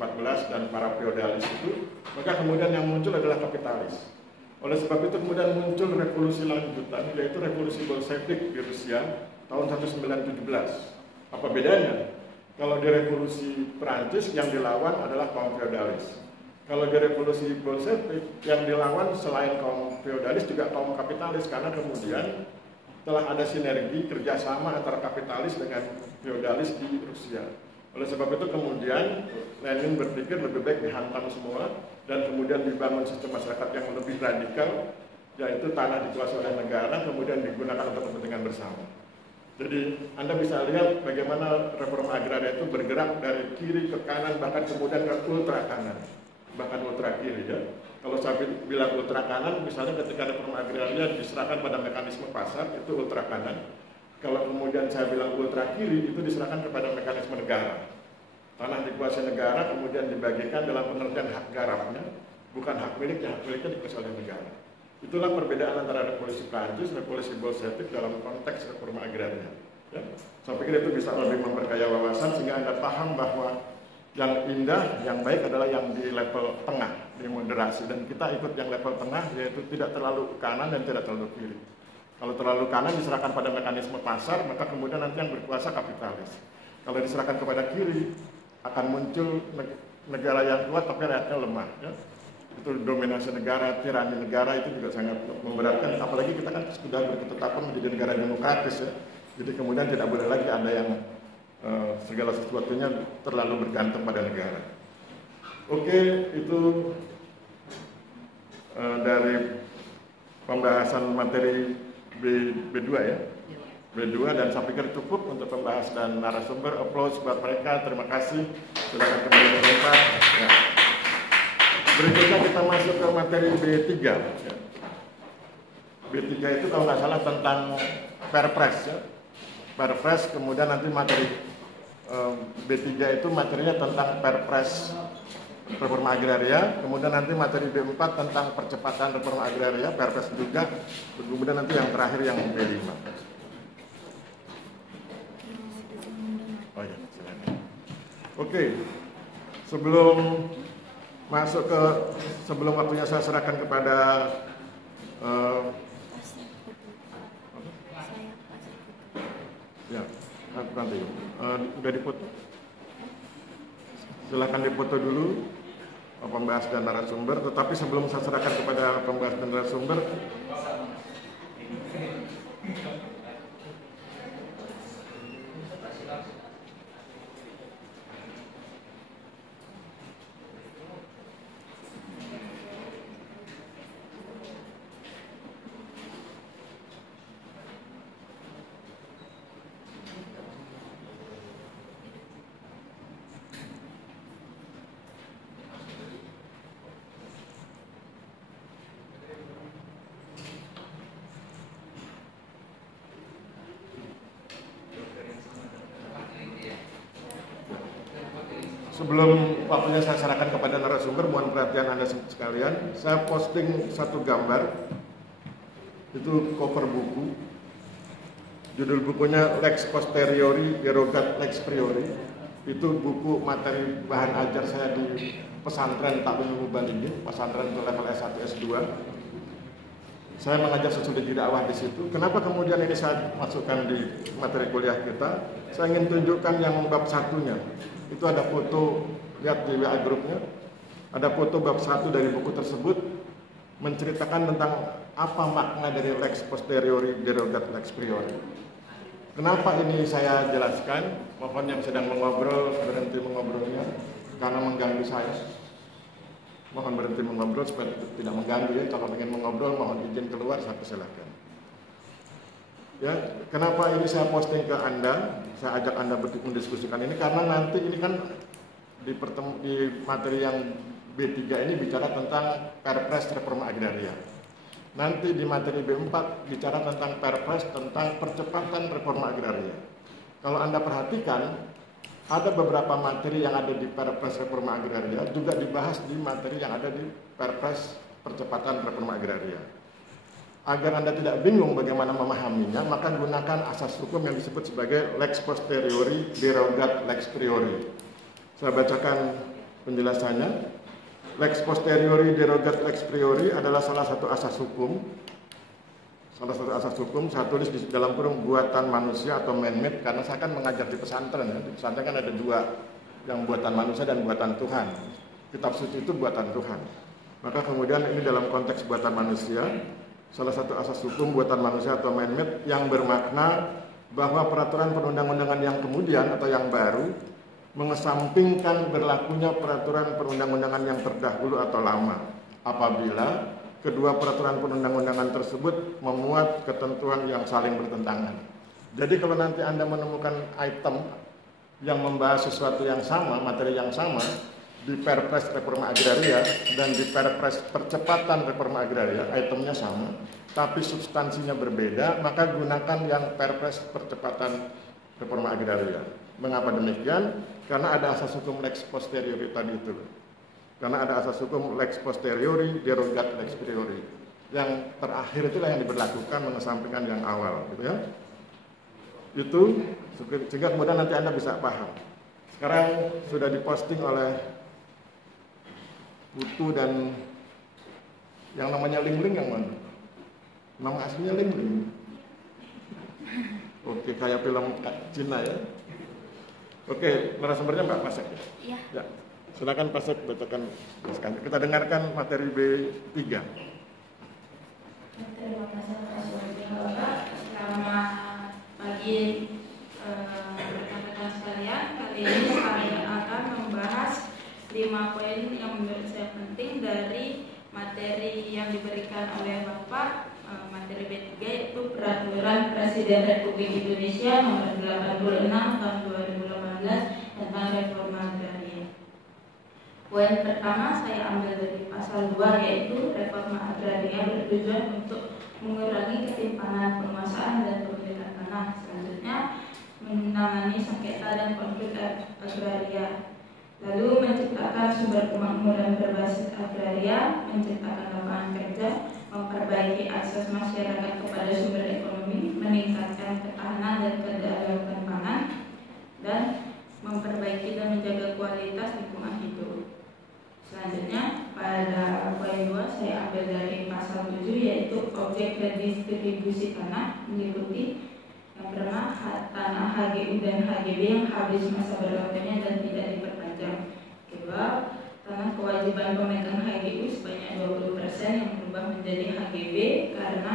dan para feodalis itu, maka kemudian yang muncul adalah kapitalis. Oleh sebab itu kemudian muncul revolusi lanjutan, yaitu revolusi Bolshevik di Rusia tahun 1917. Apa bedanya? Kalau di revolusi Prancis yang dilawan adalah kaum feodalis. Kalau di revolusi Bolshevik yang dilawan selain kaum feodalis juga kaum kapitalis, karena kemudian telah ada sinergi kerjasama antara kapitalis dengan feodalis di Rusia. Oleh sebab itu kemudian Lenin berpikir lebih baik dihantam semua dan kemudian dibangun sistem masyarakat yang lebih radikal, yaitu tanah dikuasai oleh negara kemudian digunakan untuk kepentingan bersama. Jadi Anda bisa lihat bagaimana reforma agraria itu bergerak dari kiri ke kanan, bahkan kemudian ke ultra kanan, bahkan ultra kiri ya. Kalau saya bilang ultra kanan, misalnya ketika reforma agraria diserahkan pada mekanisme pasar, itu ultra kanan. Kalau kemudian saya bilang ultra kiri, itu diserahkan kepada mekanisme negara. Tanah dikuasai negara, kemudian dibagikan dalam pengertian hak garapnya, bukan hak miliknya dikuasai oleh negara. Itulah perbedaan antara revolusi Prancis, revolusi Bolshevik dalam konteks reforma agraria. Ya. Saya pikir itu bisa lebih memperkaya wawasan, sehingga Anda paham bahwa yang indah, yang baik adalah yang di level tengah, di moderasi. Dan kita ikut yang level tengah, yaitu tidak terlalu kanan dan tidak terlalu kiri. Kalau terlalu kanan diserahkan pada mekanisme pasar, maka kemudian nanti yang berkuasa kapitalis. Kalau diserahkan kepada kiri, akan muncul negara yang kuat tapi rakyatnya lemah. Ya. Itu dominasi negara, tirani negara itu juga sangat memberatkan. Apalagi kita kan sudah berketetapan menjadi negara demokratis ya. Jadi kemudian tidak boleh lagi ada yang segala sesuatunya terlalu bergantung pada negara. Oke, itu dari pembahasan materi B2 ya. B2 dan saya pikir cukup untuk pembahas dan narasumber. Applause buat mereka, terima kasih. Silakan kembali ke tempat. Ya. Berikutnya kita masuk ke materi B3. Ya. B3 itu kalau nggak salah tentang Perpres ya. Perpres, kemudian nanti materi B3 itu materinya tentang Perpres reforma agraria, kemudian nanti materi B4 tentang percepatan reforma agraria, Perpres juga, kemudian nanti yang terakhir yang B5. Oh ya, silakan. Oke, sebelum masuk ke, sebelum waktunya saya serahkan kepada ya, nanti udah dipoto. Silakan dipoto dulu pembahas dan narasumber. Tetapi sebelum saya serahkan kepada pembahas dan narasumber, sebelum waktunya saya serahkan kepada narasumber, mohon perhatian Anda sekalian. Saya posting satu gambar, itu cover buku. Judul bukunya Lex Posteriori Derogat Lex Priori. Itu buku materi bahan ajar saya di pesantren Taklim Ilmu Baligi, pesantren level S1 S2. Saya mengajar sesudah dakwah di situ. Kenapa kemudian ini saya masukkan di materi kuliah kita? Saya ingin tunjukkan yang bab satunya. Itu ada foto, lihat di WA grupnya, ada foto bab 1 dari buku tersebut menceritakan tentang apa makna dari Lex Posteriori Derogat Lex Priori. Kenapa ini saya jelaskan? Mohon yang sedang mengobrol berhenti mengobrolnya karena mengganggu saya. Mohon berhenti mengobrol supaya tidak mengganggu ya. Kalau ingin mengobrol mohon izin keluar, saya persilahkan. Ya, kenapa ini saya posting ke Anda, saya ajak Anda mendiskusikan ini karena nanti ini kan di materi yang B3 ini bicara tentang Perpres Reforma Agraria. Nanti di materi B4 bicara tentang Perpres tentang percepatan reforma agraria. Kalau Anda perhatikan, ada beberapa materi yang ada di Perpres Reforma Agraria juga dibahas di materi yang ada di Perpres Percepatan Reforma Agraria. Agar Anda tidak bingung bagaimana memahaminya, maka gunakan asas hukum yang disebut sebagai lex posteriori derogat lex priori. Saya bacakan penjelasannya. Lex posteriori derogat lex priori adalah salah satu asas hukum. Saya tulis di dalam kurung buatan manusia atau man-made karena saya kan mengajar di pesantren. Di pesantren kan ada dua, yang buatan manusia dan buatan Tuhan. Kitab suci itu buatan Tuhan. Maka kemudian ini dalam konteks buatan manusia, salah satu asas hukum buatan manusia atau man-made yang bermakna bahwa peraturan perundang-undangan yang kemudian atau yang baru mengesampingkan berlakunya peraturan perundang-undangan yang terdahulu atau lama apabila kedua peraturan perundang-undangan tersebut memuat ketentuan yang saling bertentangan. Jadi kalau nanti Anda menemukan item yang membahas sesuatu yang sama, materi yang sama di Perpres Reforma Agraria dan di Perpres Percepatan Reforma Agraria, itemnya sama, tapi substansinya berbeda, maka gunakan yang Perpres Percepatan Reforma Agraria. Mengapa demikian? Karena ada asas hukum lex posteriori tadi itu. Karena ada asas hukum lex posteriori derogat lex priori. Yang terakhir itulah yang diberlakukan mengesampingkan yang awal, gitu ya. Itu sehingga kemudian nanti Anda bisa paham. Sekarang sudah diposting oleh Putu dan yang namanya Ling-Ling yang mana? Nama aslinya Ling-Ling. Oke, kayak film Cina ya. Oke, narasumbernya Mbak Pasek ya? Iya. Ya. Silakan Pasek bacakan. Kita dengarkan materi B3. Terima kasih atas waktunya. Selamat pagi rekan-rekan sekalian. Kali ini kami akan membahas 5 poin yang menurut saya penting dari materi yang diberikan oleh Bapak. Materi B3 yaitu Peraturan Presiden Republik Indonesia Nomor 86 Tahun 2018 tentang Reforma Agraria. Poin pertama saya ambil dari pasal 2 yaitu Reforma Agraria bertujuan untuk mengurangi ketimpangan penguasaan dan pemilikan tanah. Selanjutnya menangani sengketa dan konflik agraria. Lalu menciptakan sumber kemakmuran berbasis agraria, menciptakan lapangan kerja, memperbaiki akses masyarakat kepada sumber ekonomi, meningkatkan ketahanan dan kedaulatan pangan, dan memperbaiki dan menjaga kualitas lingkungan hidup. Selanjutnya pada poin 2 saya ambil dari pasal 7 yaitu objek redistribusi tanah meliputi yang pertama tanah HGU dan HGB yang habis masa berlakunya dan tidak diperpanjang. Kedua, tanah kewajiban pemegang HGU sebanyak 20% yang berubah menjadi HGB karena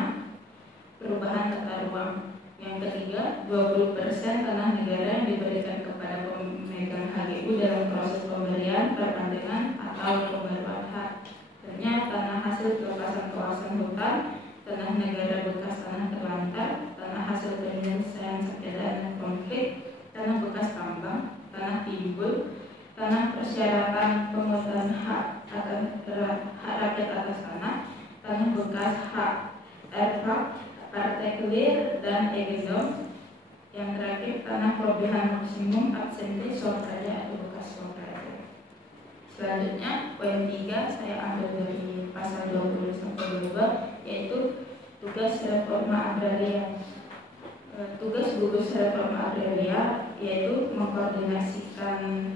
perubahan tata ruang. Yang ketiga, 20% tanah negara yang diberikan kepada pemegang HGU dalam proses pemberian, perpanjangan atau pembaruan hak. Ternyata tanah hasil pelepasan kawasan hutan, tanah negara bekas tanah terlantar, tanah hasil penyelesaian sengketa dan konflik, tanah bekas tambang, tanah timbul, tanah persyaratan pemenuhan hak rakyat atas tanah, tanah bekas hak erfak, partikulir dan egendom. Yang terakhir tanah kelebihan maksimum absente swapraja atau bekas swapraja. Selanjutnya poin 3 saya ambil dari pasal 20-22 yaitu tugas reforma agraria. Tugas gugus reforma agraria yaitu mengkoordinasikan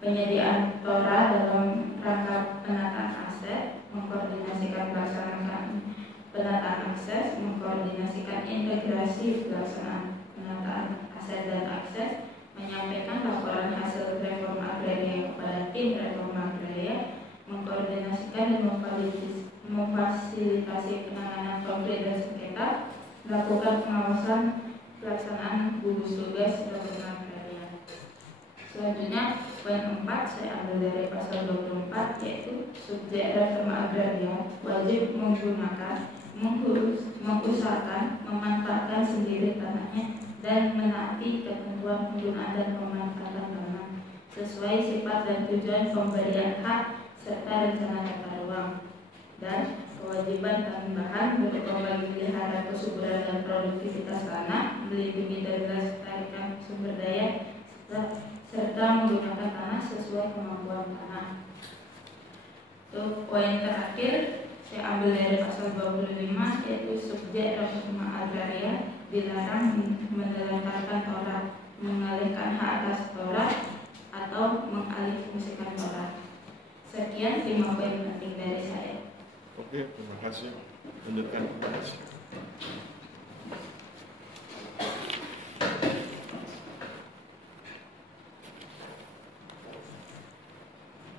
penyediaan TORA dalam rangka penataan aset, mengkoordinasikan pelaksanaan penataan akses, mengkoordinasikan integrasi pelaksanaan penataan aset dan akses, menyampaikan laporan hasil reforma agraria kepada tim reforma agraria, mengkoordinasikan dan memfasilitasi penanganan konflik dan sengketa, melakukan pengawasan pelaksanaan gugus tugas reforma agraria. Selanjutnya poin 4 saya ambil dari pasal 24 yaitu subjek reforma agraria wajib mengurus mengusahakan memanfaatkan sendiri tanahnya dan menaati ketentuan penggunaan dan pemanfaatan tanah sesuai sifat dan tujuan pemberian hak serta rencana tata ruang, dan kewajiban tambahan berupa memelihara kesuburan dan produktivitas tanah, melindungi dan melestarikan sumber daya serta menggunakan tanah sesuai kemampuan tanah. Untuk poin terakhir saya ambil dari pasal 25, yaitu subjek reforma agraria dilarang menelantarkan torat, mengalihkan hak atas torat atau mengalihfungsikan torat. Sekian 5 poin penting dari saya. Oke, terima kasih. Lanjutkan, terima kasih.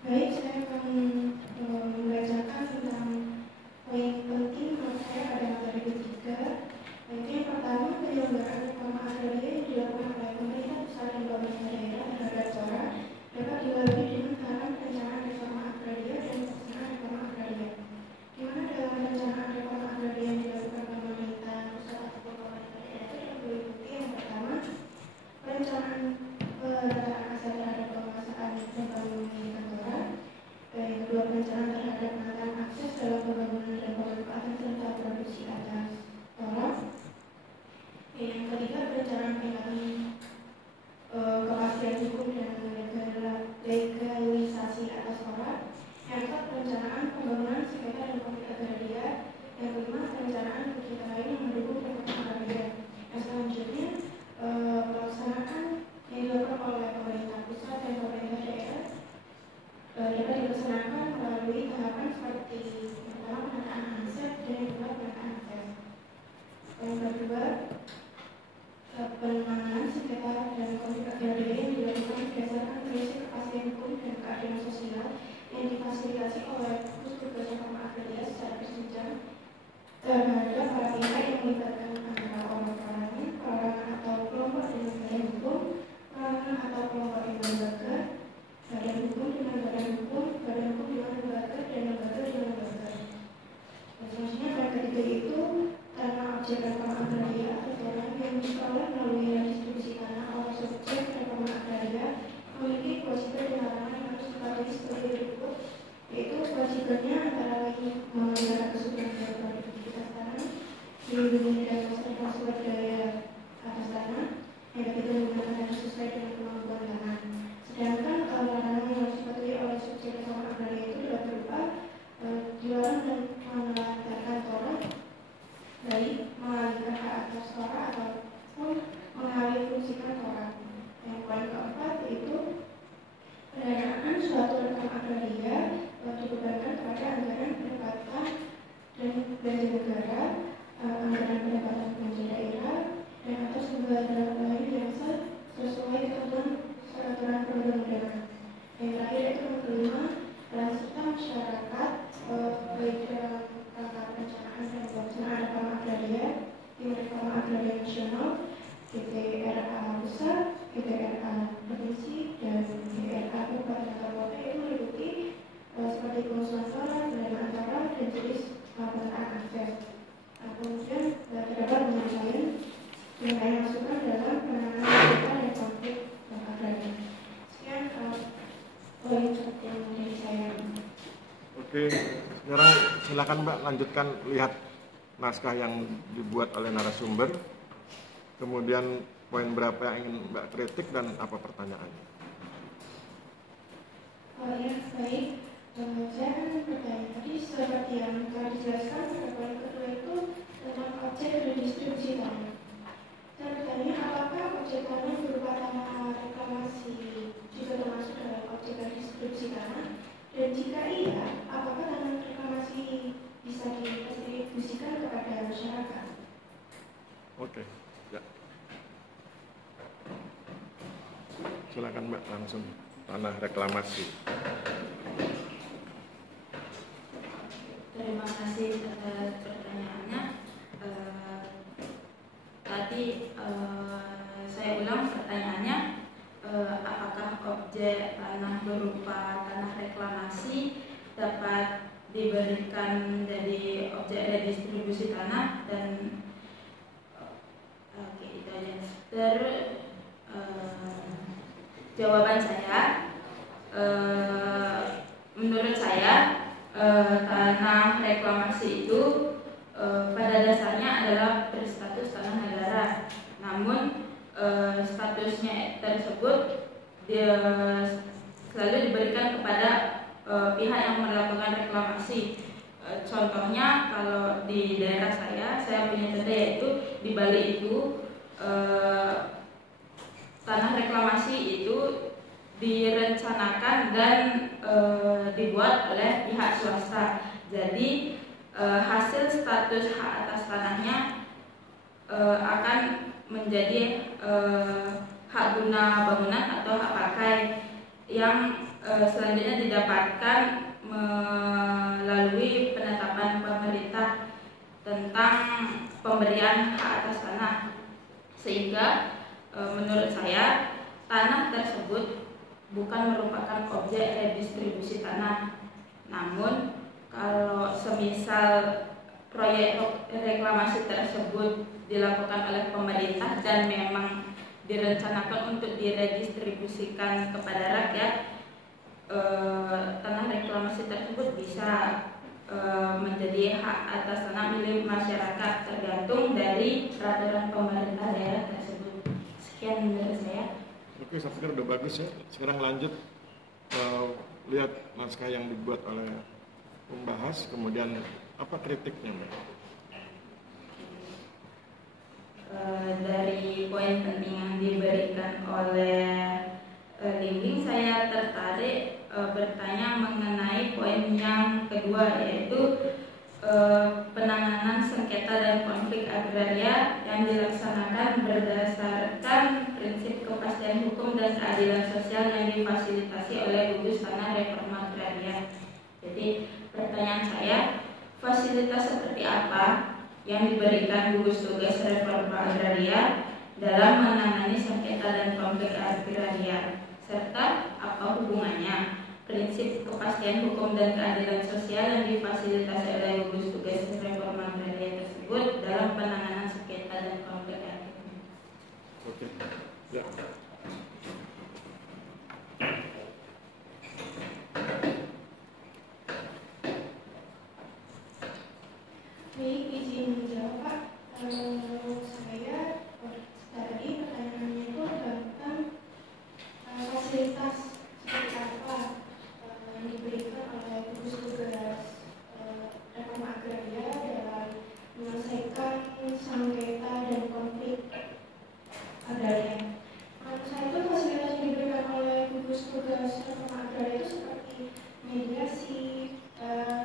Baik, saya akan membacakan tentang poin penting menurut saya pada materi ketiga. Yaitu yang pertama, penyelenggaraan reforma agraria yang dilakukan oleh pemerintah pusat dan pemerintah daerah terhadap TORA dapat dilalui dengan tahapan perencanaan reforma agraria dan pelaksanaan reforma agraria. Di mana dalam perencanaan reforma agraria yang dilakukan pemerintah pusat ataupun pemerintah daerah itu meliputi yang pertama, perencanaan penataan aset terhadap penguasaan dan pemilikan TORA. Yang kedua, perencanaan terhadap penataan akses dalam pembangunan dan pemanfaatan serta produksi atas TORA. Yang ketiga, perencanaan peningkatan kepastian hukum dan legalisasi atas TORA. Yang keempat, perencanaan pembangunan sengketa dan konflik agraria. Yang kelima, perencanaan kegiatan lain yang mendukung reforma agraria. Yang selanjutnya, pelaksanaan yang dilakukan oleh pemerintah pusat dan pemerintah daerah dapat dilaksanakan melalui tahapan seperti yang pertama, penataan aset, dan yang kedua, penataan akses. Yang kedua, penanganan sengketa dan konflik agraria yang dilakukan berdasarkan prinsip kepastian hukum dan keadilan sosial yang difasilitasi oleh gugus tugas reforma agraria secara berjenjang terhadap para pihak yang melibatkan antara perorangan atau kelompok dengan badan hukum, perorangan atau kelompok dengan lembaga, badan hukum dengan badan hukum dengan lembaga, dan lembaga dengan lembaga. Selanjutnya, poin ketiga itu tanah objek reforma agraria atau tanah yang diperoleh melalui redistribusi tanah oleh subjek reforma agraria memiliki kewajiban dan larangan yang harus dipatuhi sebagai berikut, yaitu kewajibannya antara lain memelihara kesuburan dan produktivitas tanah, melindungi dan melestarikan sumber daya atas tanah, yang ketiga menggunakan tanah sesuai dengan kemampuan tanah. Sedangkan larangan yang harus dipatuhi oleh subjek reforma agraria itu dapat berupa dilarang dan menelantarkan TORA, baik mengalihkan hak atas TORA ataupun mengalihfungsikan TORA. Yang poin keempat yaitu pendanaan suatu reforma agraria dibebankan pada anggaran pendapatan dan belanja negara, anggaran pendapatan belanja daerah, dan atau sumber lain yang sesuai ketentuan peraturan perundang-undangan. Yang terakhir itu yang kelima, peran serta masyarakat baik dalam rangka perencanaan dan pelaksanaan reforma agraria, tim reforma agraria nasional, PTRA pusat, PTRA provinsi, dan PTRA kabupaten atau kota itu meliputi seperti pengusulan TORA, pendanaan TORA, dan jenis penataan akses. Kemudian terdapat penyampaian masukan dalam penanganan sengketa dan konflik agraria. Sekian poin yang dari saya. Oke, sekarang silakan Mbak lanjutkan lihat naskah yang dibuat oleh narasumber. Kemudian poin berapa yang ingin Mbak kritik dan apa pertanyaannya? Oh ya, baik. Saya akan bertanya tadi seperti yang telah dijelaskan pada poin kedua itu tentang objek redistribusi tanah. Saya bertanya, apakah objek tanah berupa tanah reklamasi juga termasuk dalam objek redistribusi tanah? Dan jika iya, apakah tanah reklamasi bisa didistribusikan kepada masyarakat? Oke, ya. Silakan Mbak langsung tanah reklamasi. Terima kasih atas pertanyaannya. Tadi saya ulang pertanyaannya, apakah objek tanah berupa tanah reklamasi dapat diberikan jadi objek redistribusi tanah dan oke, itu aja. Terus jawaban saya, menurut saya tanah reklamasi itu pada dasarnya adalah berstatus tanah negara. Namun statusnya tersebut dia selalu diberikan kepada pihak yang melakukan reklamasi. Contohnya kalau di daerah saya punya contoh yaitu di Bali itu tanah reklamasi itu direncanakan dan dibuat oleh pihak swasta. Jadi hasil status hak atas tanahnya akan menjadi hak guna bangunan atau hak pakai yang selanjutnya didapatkan melalui penetapan pemerintah tentang pemberian hak atas tanah. Sehingga menurut saya tanah tersebut bukan merupakan objek redistribusi tanah. Namun kalau semisal proyek reklamasi tersebut dilakukan oleh pemerintah dan memang direncanakan untuk diredistribusikan kepada rakyat, tanah reklamasi tersebut bisa menjadi hak atas tanah milik masyarakat tergantung dari peraturan pemerintah daerah tersebut. Sekian menurut saya. Oke, saya pikir udah bagus ya. Sekarang lanjut lihat naskah yang dibuat oleh pembahas, kemudian apa kritiknya, Mbak? Dari poin penting yang diberikan oleh Limbing, saya tertarik bertanya mengenai poin yang kedua, yaitu penanganan sengketa dan konflik agraria yang dilaksanakan berdasarkan prinsip kepastian hukum dan keadilan sosial yang difasilitasi oleh gugus tanah reforma agraria. Jadi pertanyaan saya, fasilitas seperti apa yang diberikan gugus tugas reforma agraria dalam menangani sengketa dan konflik agraria, serta apa hubungannya prinsip kepastian hukum dan keadilan sosial yang difasilitasi oleh gugus tugas reforma agraria tersebut dalam penanganan sengketa dan konflik agraria. Oke, ya. Baik, izin menjawab, Pak. Saya tadi pertanyaannya itu tentang fasilitas seperti apa yang diberikan oleh gugus tugas reforma agraria dalam menyelesaikan sengketa dan konflik agraria. Menurut saya itu fasilitas yang diberikan oleh gugus tugas reforma agraria itu seperti mediasi,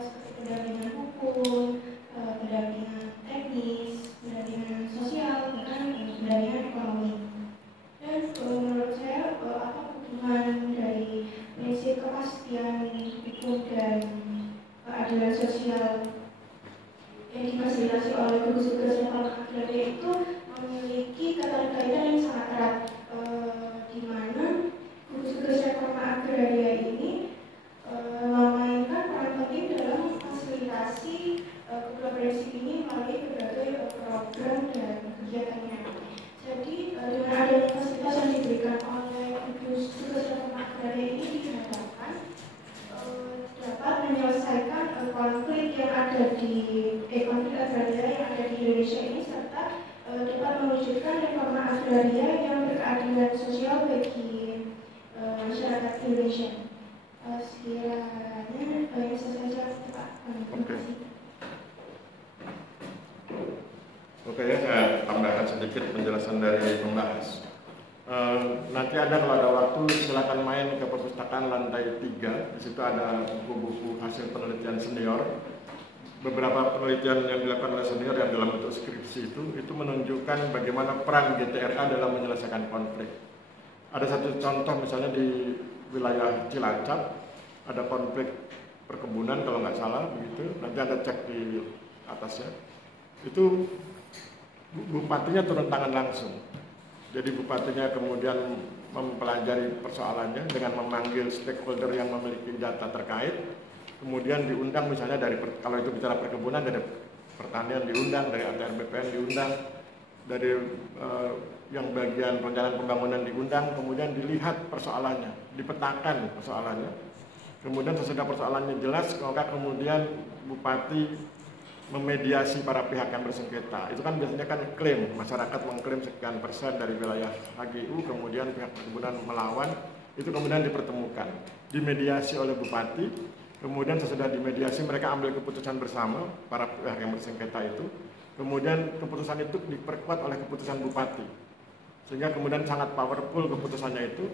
seperti pendampingan hukum, pendampingan teknis, pendampingan sosial, bahkan pendampingan ekonomi. Dan menurut saya apa hubungan dari prinsip kepastian hukum dan keadilan sosial yang difasilitasi oleh gugus tugas reforma agraria itu memiliki keterkaitan yang sangat erat, di mana gugus tugas reforma agraria ini memainkan peran penting dalam memfasilitasi kedua prinsip ini melalui berbagai program dan kegiatannya. Jadi dengan adanya fasilitas yang diberikan oleh gugus tugas reforma agraria ini diharapkan dapat menyelesaikan konflik yang ada di konflik agraria yang ada di Indonesia ini, serta dapat mewujudkan reforma agraria yang berkeadilan sosial bagi masyarakat Indonesia. Sekiranya yang saya Pak. Terima kasih. Oke, ya, saya tambahkan sedikit penjelasan dari pembahas. Nanti ada kalau ada waktu silakan main ke perpustakaan lantai 3. Di situ ada buku-buku hasil penelitian senior. Beberapa penelitian yang dilakukan oleh senior yang dalam bentuk skripsi itu menunjukkan bagaimana peran GTRA dalam menyelesaikan konflik. Ada satu contoh misalnya di wilayah Cilacap ada konflik perkebunan kalau nggak salah begitu. Nanti ada cek di atasnya. Itu bupatinya turun tangan langsung. Jadi bupatinya kemudian mempelajari persoalannya dengan memanggil stakeholder yang memiliki data terkait, kemudian diundang misalnya dari, kalau itu bicara perkebunan, dari pertanian diundang, dari ATR BPN diundang, dari yang bagian perencanaan pembangunan diundang, kemudian dilihat persoalannya, dipetakan persoalannya, kemudian sesudah persoalannya jelas, maka kemudian Bupati memediasi para pihak yang bersengketa. Itu kan biasanya kan klaim, masyarakat mengklaim sekian persen dari wilayah HGU, kemudian pihak perkebunan melawan, itu kemudian dipertemukan, dimediasi oleh Bupati, kemudian sesudah dimediasi mereka ambil keputusan bersama, para pihak yang bersengketa itu, kemudian keputusan itu diperkuat oleh keputusan Bupati, sehingga kemudian sangat powerful keputusannya itu.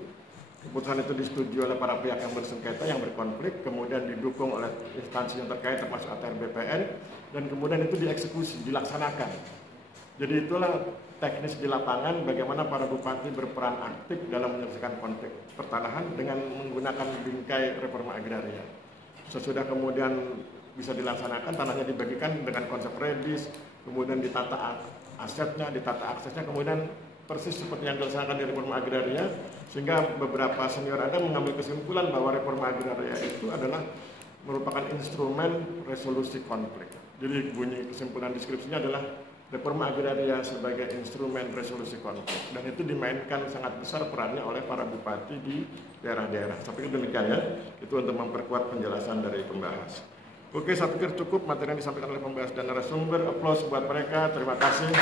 Keputusan itu disetujui oleh para pihak yang bersengketa, yang berkonflik, kemudian didukung oleh instansi yang terkait termasuk ATR BPN, dan kemudian itu dieksekusi, dilaksanakan. Jadi itulah teknis di lapangan bagaimana para bupati berperan aktif dalam menyelesaikan konflik pertanahan dengan menggunakan bingkai reforma agraria. Sesudah kemudian bisa dilaksanakan, tanahnya dibagikan dengan konsep rebis, kemudian ditata asetnya, ditata aksesnya, kemudian persis seperti yang dilaksanakan di reforma agraria, sehingga beberapa senior Anda mengambil kesimpulan bahwa reforma agraria itu adalah merupakan instrumen resolusi konflik. Jadi bunyi kesimpulan deskripsinya adalah reforma agraria sebagai instrumen resolusi konflik, dan itu dimainkan sangat besar perannya oleh para bupati di daerah-daerah. Saya pikir demikian ya, itu untuk memperkuat penjelasan dari pembahas. Oke, saya pikir cukup materi yang disampaikan oleh pembahas dan narasumber. Aplaus buat mereka, terima kasih.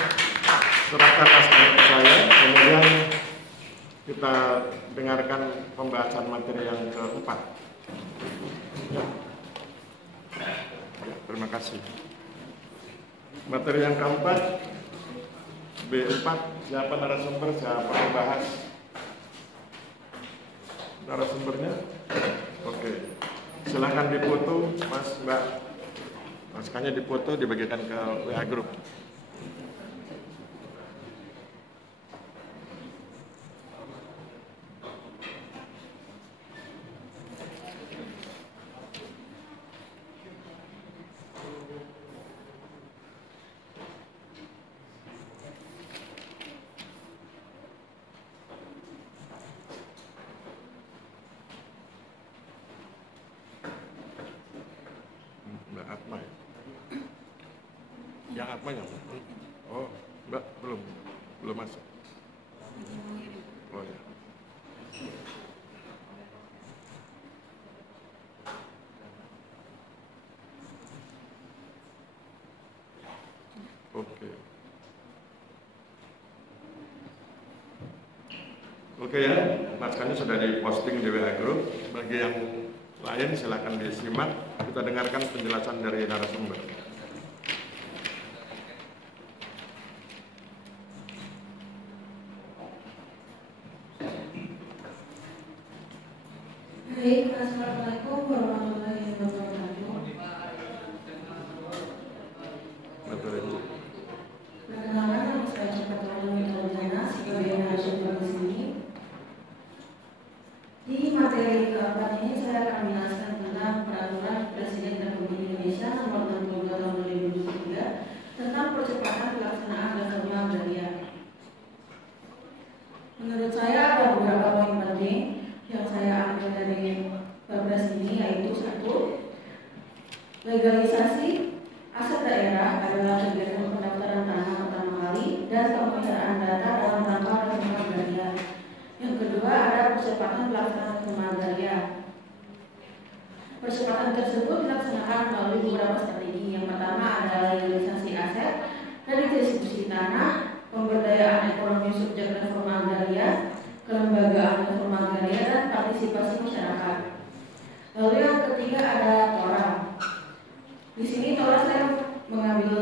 Serahkan naskahnya ke saya, kemudian kita dengarkan pembahasan materi yang keempat. Ya. Ya, terima kasih. Materi yang keempat, B4, siapa narasumber, siapa pembahas? Narasumbernya? Oke, silahkan dipoto, Mas, Mbak. Naskahnya dipoto, dibagikan ke WA Group. Yang apa yang? Oh, Mbak belum masuk. Oh ya. Oke ya, naskahnya sudah diposting di WA Group. Bagi yang lain silakan disimak. Kita dengarkan penjelasan dari narasumber. Baik, assalamualaikum warahmatullahi wabarakatuh. Perkenalkan, nama saya Cepatwali Mitra sebagai narasumber di sini. Di materi keempat ini saya akan menjelaskan tentang Peraturan Presiden Republik Indonesia Nomor 62 Tahun 2023 tentang percepatan pelaksanaan reforma agraria. Menurut saya ada beberapa poin penting yang saya ambil dari Perpres ini, yaitu 1. Legalisasi aset daerah adalah kegiatan pendaftaran tanah pertama kali dan pemeliharaan data dalam rangka reforma agraria. Yang kedua, ada percepatan pelaksanaan reforma agraria. Percepatan tersebut dilaksanakan melalui beberapa strategi. Yang pertama adalah legalisasi aset, redistribusi tanah, pemberdayaan ekonomi subjek reforma agraria, kelembagaan reforma agraria, dan partisipasi masyarakat. Lalu yang ketiga ada TORA. Di sini TORA saya mengambil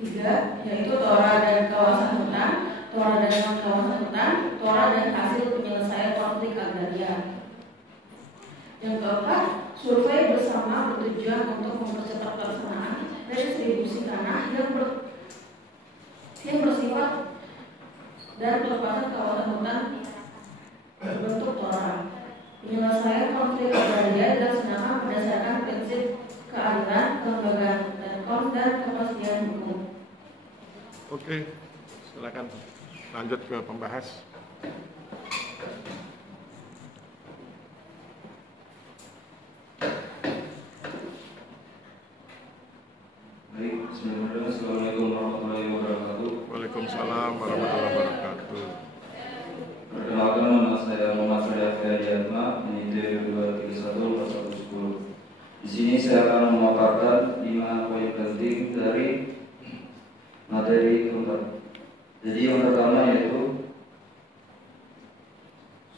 3, yaitu TORA dan kawasan hutan, TORA dan kawasan hutan, TORA dan hasil penyelesaian konflik agraria. Yang keempat, survei bersama bertujuan untuk mempercepat pelaksanaan redistribusi tanah yang bersifat dan pelepasan kawasan hutan berbentuk TORA. Penyelesaian konflik agraria dilaksanakan berdasarkan prinsip keadilan, kelembagaan hukum, dan kepastian hukum. Oke, silakan lanjut ke pembahas. PDB 231 pasal 10. Di sini saya akan memaparkan 5 poin penting dari materi keempat. Jadi yang pertama yaitu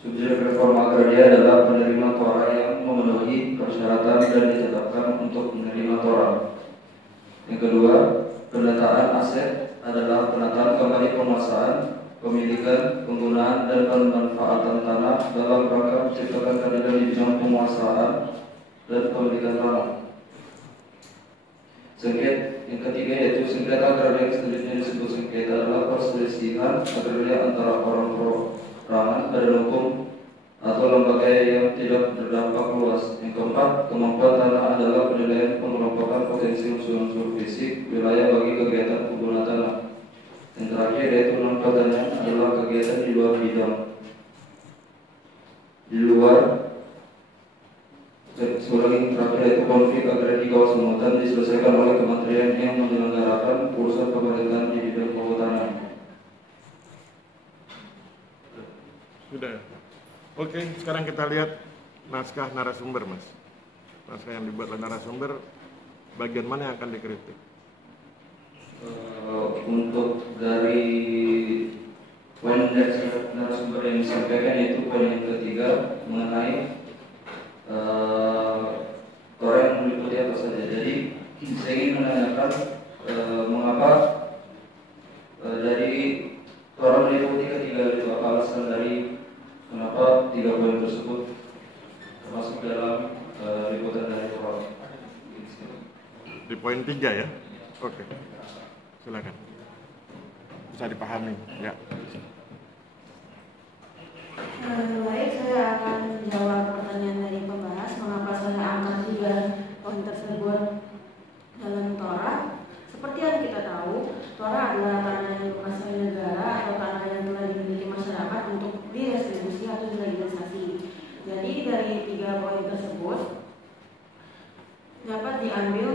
subjek reforma agraria adalah penerima TORA yang memenuhi persyaratan dan ditetapkan untuk menerima TORA. Yang kedua, pendataan aset adalah penataan kembali penguasaan, pemilikan, penggunaan, dan pemanfaatan tanah dalam rangka menciptakan keadilan di bidang penguasaan dan pemilikan tanah. Yang ketiga yaitu sengketa agraria yang selanjutnya disebut sengketa adalah perselisihan agraria antara orang perorangan, badan hukum, atau lembaga yang tidak berdampak luas. Yang keempat, kemampuan tanah adalah penilaian pengelompokan potensi unsur-unsur fisik wilayah bagi kegiatan pengguna tanah. Yang terakhir yaitu non-pertanian adalah kegiatan di luar bidang. Sebagai terakhir yaitu konflik agraria di kawasan hutan diselesaikan oleh kementerian yang menyelenggarakan urusan pemerintahan di bidang kehutanan. Sudah. Oke, sekarang kita lihat naskah narasumber, Mas. Naskah yang dibuat oleh narasumber, bagian mana yang akan dikritik? Untuk dari poin dari narasumber yang disampaikan yaitu poin yang ketiga mengenai TORA yang meliputi apa saja. Jadi saya ingin menanyakan mengapa dari TORA meliputi ketiga itu, apa alasan dari kenapa 3 poin tersebut termasuk dalam liputan dari TORA. Di poin 3 ya? Oke, silakan. Bisa dipahami ya. Baik, saya akan menjawab pertanyaan dari pembahas mengapa saya angkat 3 poin tersebut dalam TORA. Seperti yang kita tahu, TORA adalah tanah yang dikuasai negara atau tanah yang telah dimiliki masyarakat untuk direstribusi atau dilegalisasi. Jadi dari 3 poin tersebut dapat diambil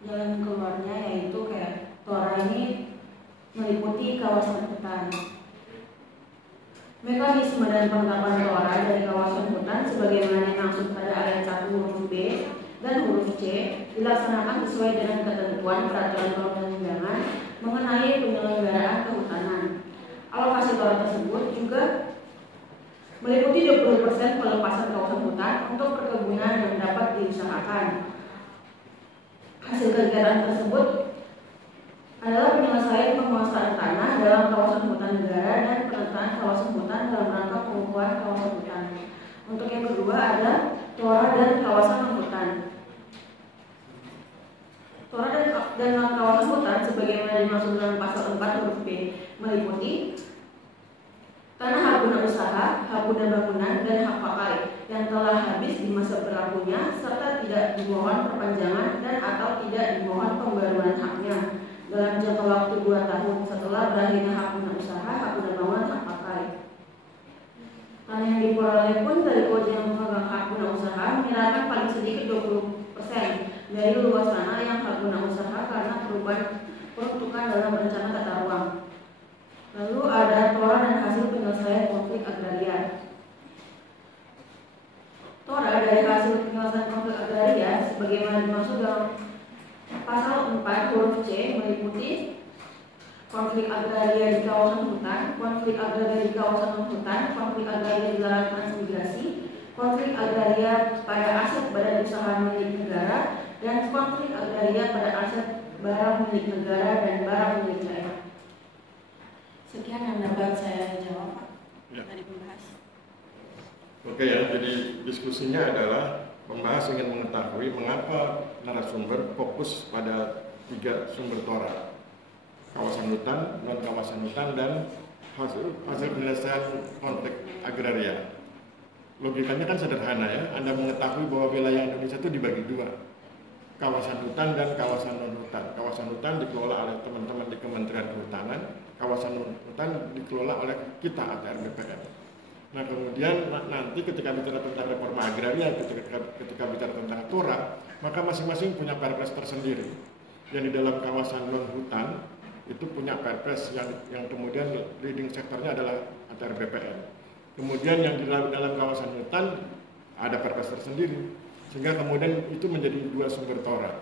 jalan keluarnya, yaitu kayak TORA ini meliputi kawasan hutan. Mekanisme dan penetapan TORA dari kawasan hutan sebagaimana dimaksud pada ayat 1 huruf B dan huruf C dilaksanakan sesuai dengan ketentuan peraturan perundang-undangan mengenai penyelenggaraan kehutanan. Alokasi TORA tersebut juga meliputi 20% pelepasan kawasan hutan untuk perkebunan yang dapat diusahakan. Hasil kegiatan tersebut adalah penyelesaian penguasaan tanah dalam kawasan hutan negara dan penataan kawasan hutan dalam rangka pengukuhan kawasan hutan. Untuk yang kedua ada TORA dan kawasan hutan. TORA dan kawasan hutan sebagaimana dimaksud dalam pasal 4 huruf B meliputi tanah hak guna usaha, hak guna bangunan, dan hak pakai yang telah habis di masa berlakunya serta tidak dimohon perpanjangan dan atau tidak dimohon pembaruan haknya dalam jangka waktu 2 tahun setelah berakhirnya hak guna usaha, hak guna bangunan, hak pakai. Tanah yang diperoleh pun dari kewajiban yang memegang hak guna usaha minimalkan paling sedikit 20% dari luas tanah yang hak guna usaha karena perubahan peruntukan dalam rencana tata ruang. Lalu ada TORA dan hasil penyelesaian konflik agraria. TORA dari hasil penyelesaian konflik agraria sebagaimana dimaksud dalam pasal 4 huruf C meliputi konflik agraria di kawasan hutan, konflik agraria di kawasan hutan, konflik agraria di lahan transmigrasi, konflik agraria pada aset badan usaha milik negara, dan konflik agraria pada aset barang milik negara dan barang milik daerah. Sekian yang dapat saya jawab, Pak, dari pembahas. Oke ya, jadi diskusinya adalah pembahas ingin mengetahui mengapa narasumber fokus pada 3 sumber TORA, kawasan hutan, non kawasan hutan, dan hasil penyelesaian konflik agraria. Logikanya kan sederhana ya, Anda mengetahui bahwa wilayah Indonesia itu dibagi 2, kawasan hutan dan kawasan non hutan. Kawasan hutan dikelola oleh teman-teman di Kementerian Kehutanan, kawasan non hutan dikelola oleh kita ATR BPN. Nah kemudian nanti ketika bicara tentang reforma agraria, ketika bicara tentang TORA, maka masing-masing punya perpres tersendiri. Yang di dalam kawasan non hutan itu punya perpres yang kemudian leading sektornya adalah ATR BPN. Kemudian yang di dalam kawasan hutan ada perpres tersendiri, sehingga kemudian itu menjadi dua sumber tora.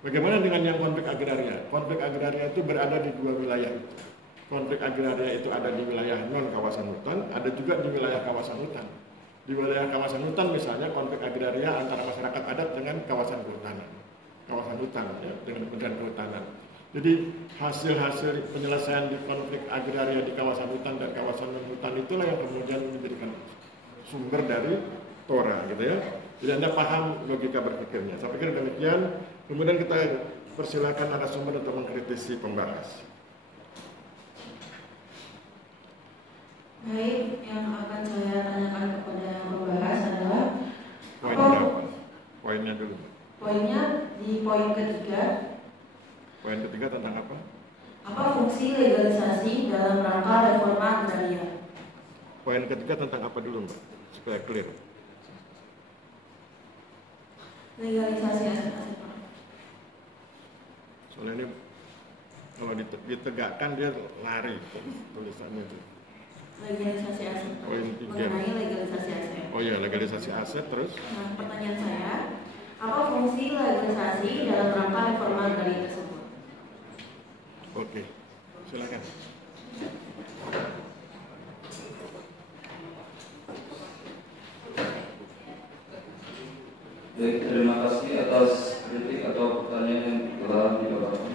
Bagaimana dengan yang konflik agraria? Konflik agraria itu berada di dua wilayah itu. Konflik agraria itu ada di wilayah non kawasan hutan, ada juga di wilayah kawasan hutan. Di wilayah kawasan hutan misalnya konflik agraria antara masyarakat adat dengan kawasan kehutanan, kawasan hutan ya, dengan Kementerian Kehutanan. Jadi hasil-hasil penyelesaian di konflik agraria di kawasan hutan dan kawasan non hutan itulah yang kemudian menjadikan sumber dari tora, gitu ya. Jadi Anda paham logika berpikirnya. Saya pikir demikian. Kemudian kita persilakan narasumber untuk mengkritisi pembahas. Baik, yang akan saya tanyakan kepada pembahas adalah Poinnya dulu. Poinnya di poin ketiga. Poin ketiga tentang apa? Apa fungsi legalisasi dalam rangka reforma agraria? Poin ketiga tentang apa dulu, Mbak? Supaya clear. Legalisasi aset-aset. Soalnya ini kalau ditegakkan dia lari tulisannya itu. Legalisasi aset. Poin 3. Mengenai legalisasi aset. Oh iya, legalisasi aset terus. Nah, pertanyaan saya, apa fungsi legalisasi dalam rangka reforma agraria tersebut? Oke, silakan. Baik, terima kasih atas kritik atau pertanyaan yang telah dibacakan.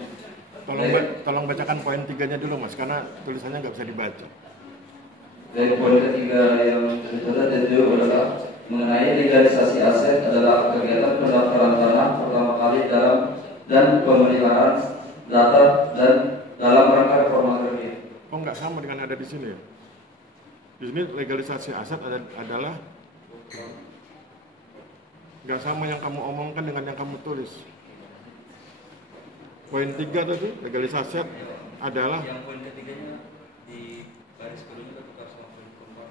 Tolong bacakan poin 3-nya dulu, Mas, karena tulisannya nggak bisa dibaca. Baik, poin ketiga yang tertulis itu adalah mengenai legalisasi aset adalah kegiatan pendaftaran tanah pertama kali dan pemeliharaan data dan dalam rangka reforma agraria. Oh, nggak sama dengan ada di sini. Di sini legalisasi aset adalah nggak sama yang kamu omongkan dengan yang kamu tulis. Poin 3 tadi, legalisasi aset adalah Yang poin ketiganya di baris kedua tertukar sama poin keempat.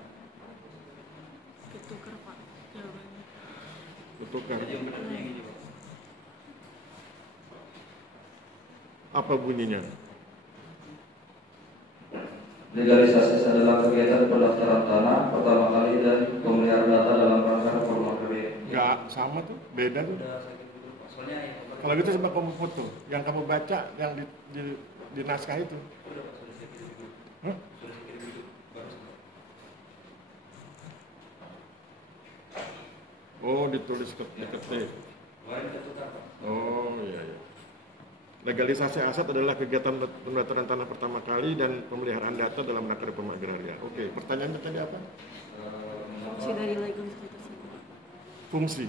Ketukar Pak jawabannya. bertukar. Jadi yang benarnya gini Pak. Apa bunyinya? Legalisasi adalah kegiatan pendaftaran tanah pertama kali dan pemeliharaan data dalam rangka reforma agraria. Nggak sama tuh, beda tuh. Udah saya gitu dulu Pak. Soalnya yang Kalau gitu coba kamu foto, yang kamu baca, yang di naskah itu. udah Pak, sudah saya kirim dulu. Hah? Sudah saya kirim dulu. Baru Pak. Oh, ditulis ketik. Kemarin ketukar Pak. Oh, iya, iya. Legalisasi aset adalah kegiatan pendaftaran tanah pertama kali dan pemeliharaan data dalam rangka reforma agraria. Oke, pertanyaannya tadi apa? Fungsi dari legalisasi tersebut. Fungsi.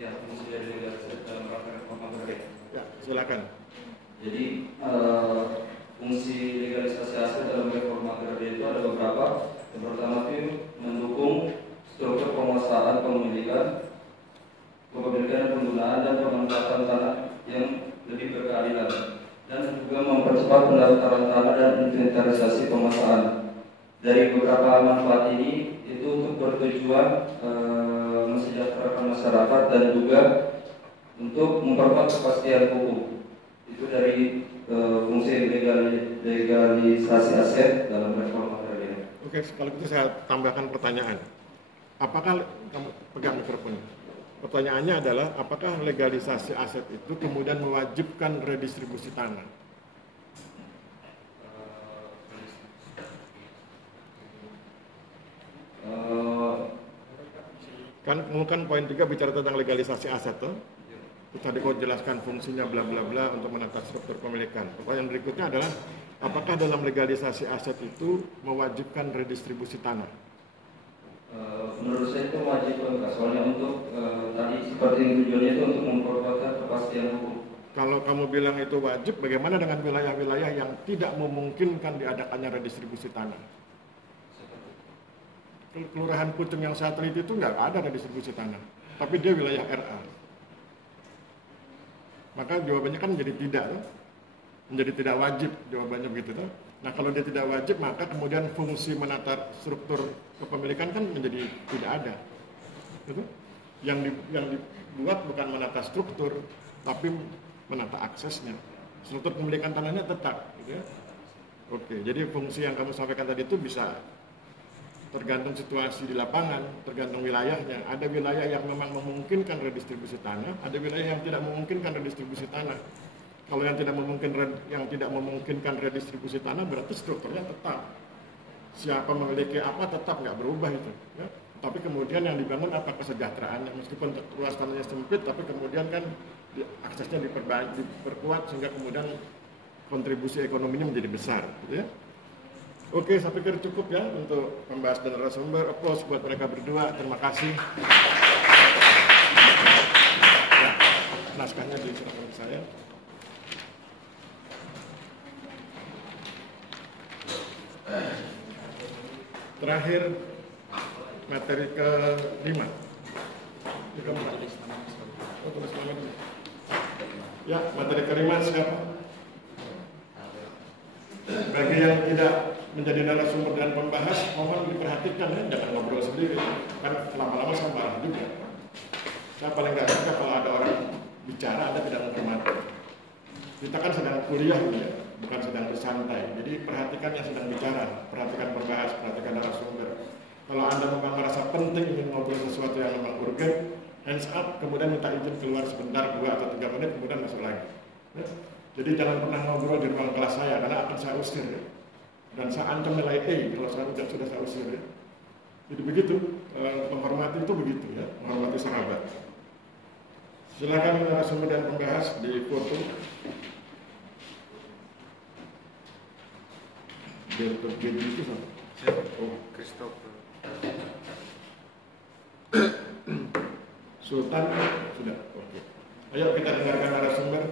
Ya, fungsi dari legalisasi dalam rangka reforma agraria. Ya, silakan. Jadi fungsi legalisasi aset dalam reforma agraria itu ada beberapa. Yang pertama itu mendukung struktur penguasaan kepemilikan dan penggunaan dan pemanfaatan tanah yang lebih berkeadilan dan juga mempercepat pendaftaran tanah dan inventarisasi penguasaan. Dari beberapa manfaat ini itu untuk bertujuan mensejahterakan masyarakat dan juga untuk memperkuat kepastian hukum. Itu dari fungsi legalisasi aset dalam reforma agraria. Oke, kalau gitu saya tambahkan pertanyaan. Apakah kamu pegang mikrofonnya? Pertanyaannya adalah, apakah legalisasi aset itu kemudian mewajibkan redistribusi tanah? Kan poin 3 bicara tentang legalisasi aset tuh. Tadi kau jelaskan fungsinya bla bla bla untuk menata struktur pemilikan. Pertanyaan berikutnya adalah, apakah dalam legalisasi aset itu mewajibkan redistribusi tanah? Menurut saya itu wajib Pak, soalnya untuk tadi seperti yang tujuannya itu untuk memperkuat kepastian hukum. Kalau kamu bilang itu wajib, bagaimana dengan wilayah-wilayah yang tidak memungkinkan diadakannya redistribusi tanah? Kelurahan Pucung yang saya teliti itu nggak ada redistribusi tanah, tapi dia wilayah RA. Maka jawabannya kan menjadi tidak, tuh. Menjadi tidak wajib jawabannya begitu. Tuh. Nah kalau dia tidak wajib, maka kemudian fungsi menata struktur kepemilikan kan menjadi tidak ada. Gitu? Yang dibuat bukan menata struktur, tapi menata aksesnya. Struktur kepemilikan tanahnya tetap. Gitu ya? Oke, jadi fungsi yang kamu sampaikan tadi itu bisa tergantung situasi di lapangan, tergantung wilayahnya. Ada wilayah yang memang memungkinkan redistribusi tanah, ada wilayah yang tidak memungkinkan redistribusi tanah. Kalau yang tidak memungkinkan redistribusi tanah berarti strukturnya tetap. Siapa memiliki apa tetap nggak berubah itu. Ya. Tapi kemudian yang dibangun apa kesejahteraannya, meskipun luas tanahnya sempit, tapi kemudian kan aksesnya diperkuat sehingga kemudian kontribusi ekonominya menjadi besar. Gitu ya. Oke, saya pikir cukup ya untuk membahas dan narasumber. Applause buat mereka berdua. Terima kasih. Ya, naskahnya diserahkan ke saya. Terakhir materi ke-5. Oh, tulis nama dulu. Ya, materi ke-5 siapa? Bagi yang tidak menjadi narasumber dan pembahas, mohon diperhatikan ya, jangan ngobrol sendiri. Kan lama-lama saya marah juga. Saya paling nggak suka kalau ada orang bicara, Anda tidak menghormati. Kita kan sedang kuliah ya, bukan sedang bersantai. Jadi perhatikan yang sedang bicara, perhatikan pembahas, perhatikan narasumber. Kalau Anda memang merasa penting ingin ngobrol sesuatu yang memang urgent, hands up, kemudian minta izin keluar sebentar, 2 atau 3 menit, kemudian masuk lagi. Ya? Jadi jangan pernah ngobrol di ruang kelas saya, karena akan saya usir. Ya? Dan saya ancam nilai A kalau saya sudah saya usir. Ya? Jadi begitu, menghormati itu begitu ya, menghormati sahabat. Silakan narasumber dan pembahas di foto. Direktur G itu sama. Oh, Christopher. Sultan sudah. Oke. Ayo kita dengarkan narasumber.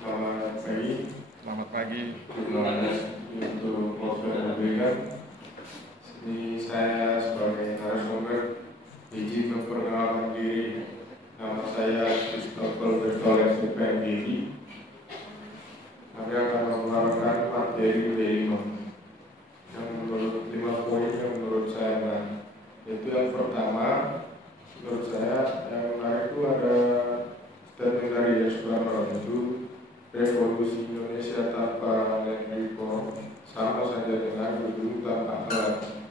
Selamat pagi. Selamat pagi. Terima kasih untuk waktu yang diberikan. Ini saya sebagai narasumber izin memperkenalkan diri. Nama saya Christopher Bertoles PMGI. Kami akan memaparkan materi B5 yang menurut 5 poin yang menurut saya menarik. Itu yang pertama, menurut saya yang menarik itu ada statement dari Soekarno, itu revolusi Indonesia tanpa land reform sama saja dengan duduk tanpa alat,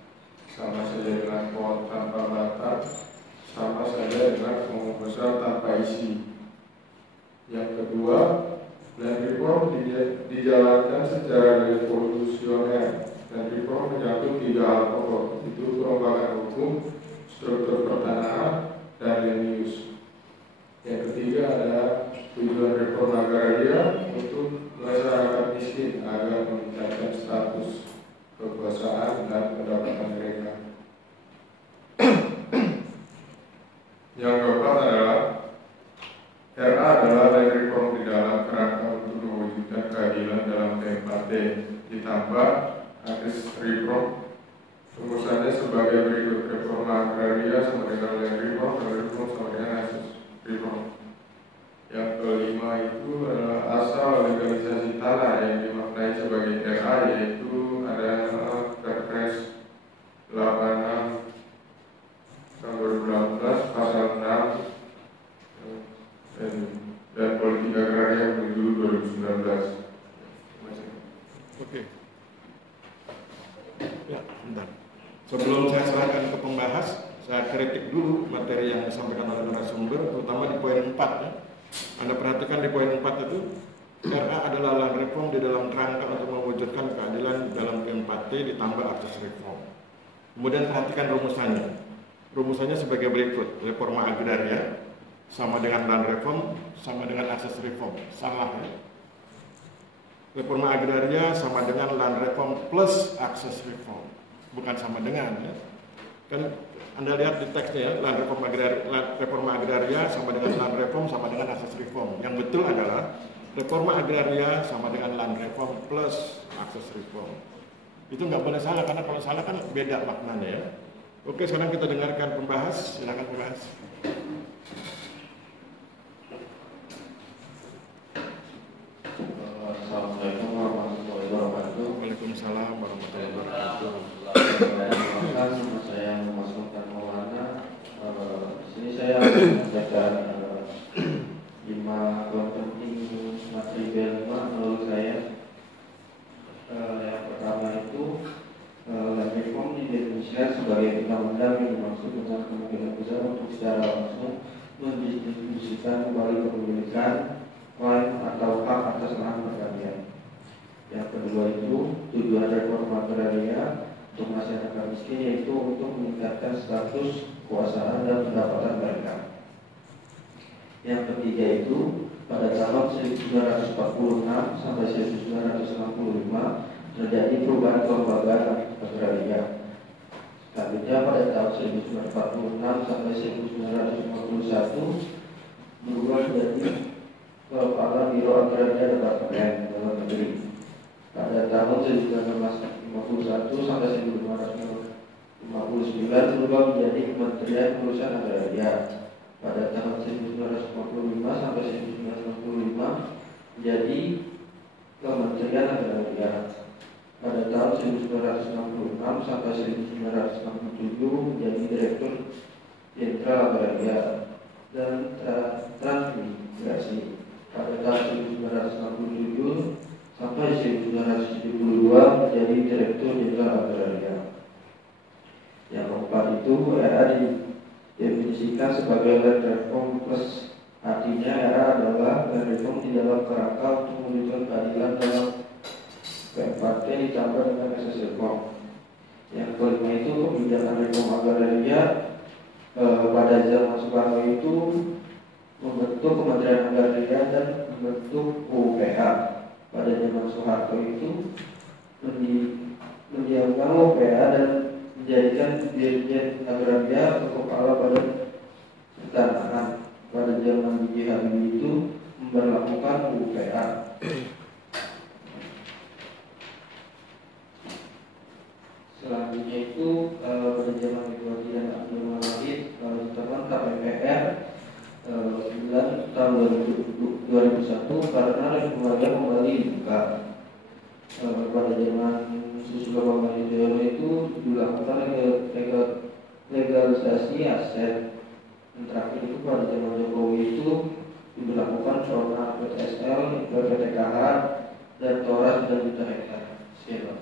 sama saja dengan pohon tanpa batang, sama saja dengan ngomong besar tanpa isi. Yang kedua, land reform dijalankan secara revolusioner. Land reform menyangkut 3 hal pokok, itu perombakan hukum, struktur pertanahan, dan land use. Yang ketiga adalah tujuan reform agraria untuk masyarakat miskin agar meningkatkan status kekuasaan dan pendapatan mereka. Yang keempat adalah RA adalah land reform di dalam kerangka untuk mewujudkan keadilan dalam P4T ditambah akses reform. Rumusannya sebagai berikut: reforma agraria sama dengan land reform, dan reform sama dengan akses reform. Yang kelima itu adalah asal legalisasi tanah yang dimaknai sebagai RA, yaitu ada Perpres 86 tahun 2018 pasal 6 dan politik agraria menuju 2019. Oke. Ya, bentar. Sebelum saya serahkan ke pembahas, saya kritik dulu materi yang disampaikan oleh narasumber, terutama di poin 4 ya. Anda perhatikan di poin 4 itu, RA adalah land reform di dalam kerangka untuk mewujudkan keadilan dalam P4T ditambah akses reform. Kemudian perhatikan rumusannya. Rumusannya sebagai berikut: reforma agraria sama dengan land reform sama dengan akses reform. Salah ya. Reforma agraria sama dengan land reform plus akses reform, bukan sama dengan ya. Kan Anda lihat di teksnya ya, land reforma agraria sama dengan land reform sama dengan akses reform. Yang betul adalah reforma agraria sama dengan land reform plus akses reform. Itu nggak boleh salah, karena kalau salah kan beda maknanya ya. Oke, sekarang kita dengarkan pembahas. Silakan pembahas. Assalamualaikum warahmatullahi wabarakatuh. Waalaikumsalam warahmatullahi wabarakatuh. Nama saya Mas Sultan Maulana. Di sini saya akan membacakan 5 poin penting materi B5 menurut saya. tujuan reforma agraria untuk masyarakat miskin, yaitu untuk meningkatkan status kekuasaan dan pendapatan mereka. Yang ketiga itu pada tahun 1946 sampai 1965 terjadi perubahan kelembagaan agraria. Selanjutnya pada tahun 1946 sampai 1951 berubah menjadi Kepala Biro Agraria Departemen Dalam Negeri. Pada tahun 1951 sampai 1959 berubah menjadi Kementerian Urusan Agraria. Pada tahun 1945 sampai 1965 menjadi Kementerian Agraria. Pada tahun 1966 sampai 1967 menjadi Direktur Jenderal Agraria dan Transmigrasi. Pada tahun 1967 sampai 1972 menjadi Direktur Jenderal Agraria. Yang keempat itu era didefinisikan sebagai land reform plus, artinya era adalah land reform di dalam kerangka untuk mewujudkan keadilan dalam PMKT ditambah dengan asas reform. Yang kelima itu kebijakan reform agraria pada zaman Soekarno itu membentuk Kementerian Agraria dan membentuk UPH. Pada zaman Soeharto itu mendiamkan UPH dan menjadikan Dirjen Agraria atau Kepala Badan Pertanahan. Pada zaman B.J. Habibie itu memberlakukan UPH. Selanjutnya itu pada zaman Megawati dan Abdul Wahid terbentuk MPR 9 tahun 2001 karena reformnya kembali dibuka. Pada zaman Susilo Bambang Yudhoyono itu dilakukan legalisasi aset. Dan terakhir itu pada zaman Jokowi itu diberlakukan zona PTSL, PTKH, dan Toras dan juta hektar. Sekian.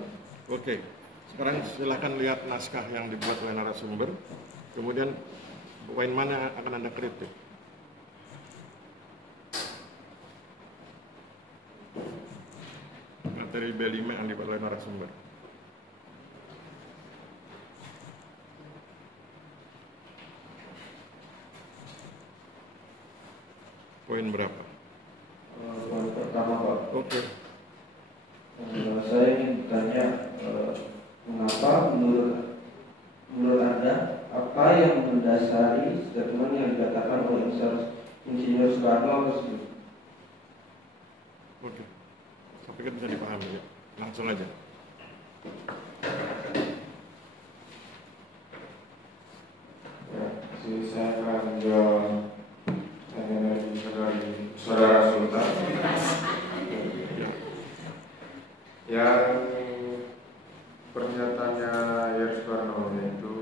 Oke. Sekarang silahkan lihat naskah yang dibuat oleh narasumber. Kemudian poin mana yang akan Anda kritik? Materi B5 yang dibuat oleh narasumber. Poin berapa? Poin pertama, Pak. Oke. Saya ingin bertanya, mengapa menurut Anda apa yang mendasari statement yang dikatakan oleh Insinyur Soekarno tersebut? Oke. Saya pikir bisa dipahami ya. Langsung aja. Ya, saya akan menjawab dari saudara Sultan. Yang pernyataannya Yer Soekarno yaitu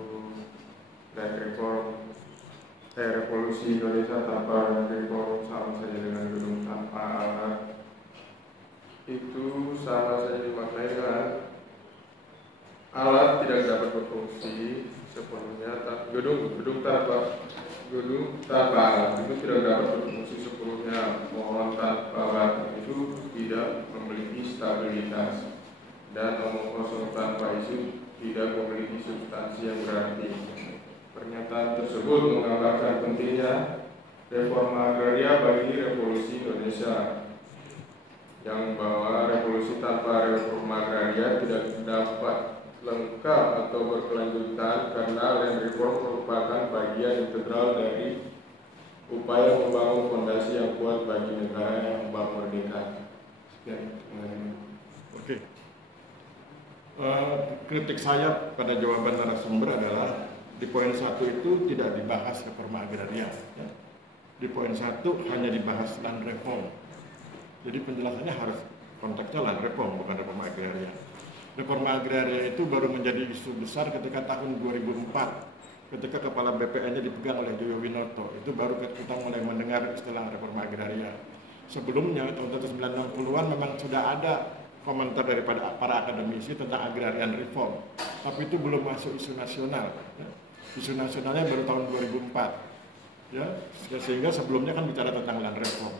revolusi Indonesia tanpa reform sama saja dengan gedung tanpa alat, itu sama saja dimaknai dengan alat tidak dapat berfungsi sepenuhnya, gedung tanpa alat itu tidak dapat berfungsi sepenuhnya, pohon tanpa batang itu tidak memiliki stabilitas, dan omong kosong tanpa isi tidak memiliki substansi yang berarti. Pernyataan tersebut menggambarkan pentingnya reforma agraria bagi revolusi Indonesia, yang bahwa revolusi tanpa reforma agraria tidak dapat lengkap atau berkelanjutan karena land reform merupakan bagian integral dari upaya membangun fondasi yang kuat bagi negara yang membangun merdeka. Sekian. Oke. Kritik saya pada jawaban narasumber adalah di poin 1 itu tidak dibahas reforma agraria. Ya. Di poin 1 hanya dibahas land reform. Jadi penjelasannya harus konteksnya land reform, bukan reforma agraria. Reforma agraria itu baru menjadi isu besar ketika tahun 2004, ketika kepala BPN-nya dipegang oleh Joyo Winoto. Itu baru kita mulai mendengar istilah reforma agraria. Sebelumnya tahun 1990-an memang sudah ada komentar daripada para akademisi tentang agrarian reform, tapi itu belum masuk isu nasional. Ya. Isu nasionalnya baru tahun 2004, ya, sehingga sebelumnya kan bicara tentang land reform.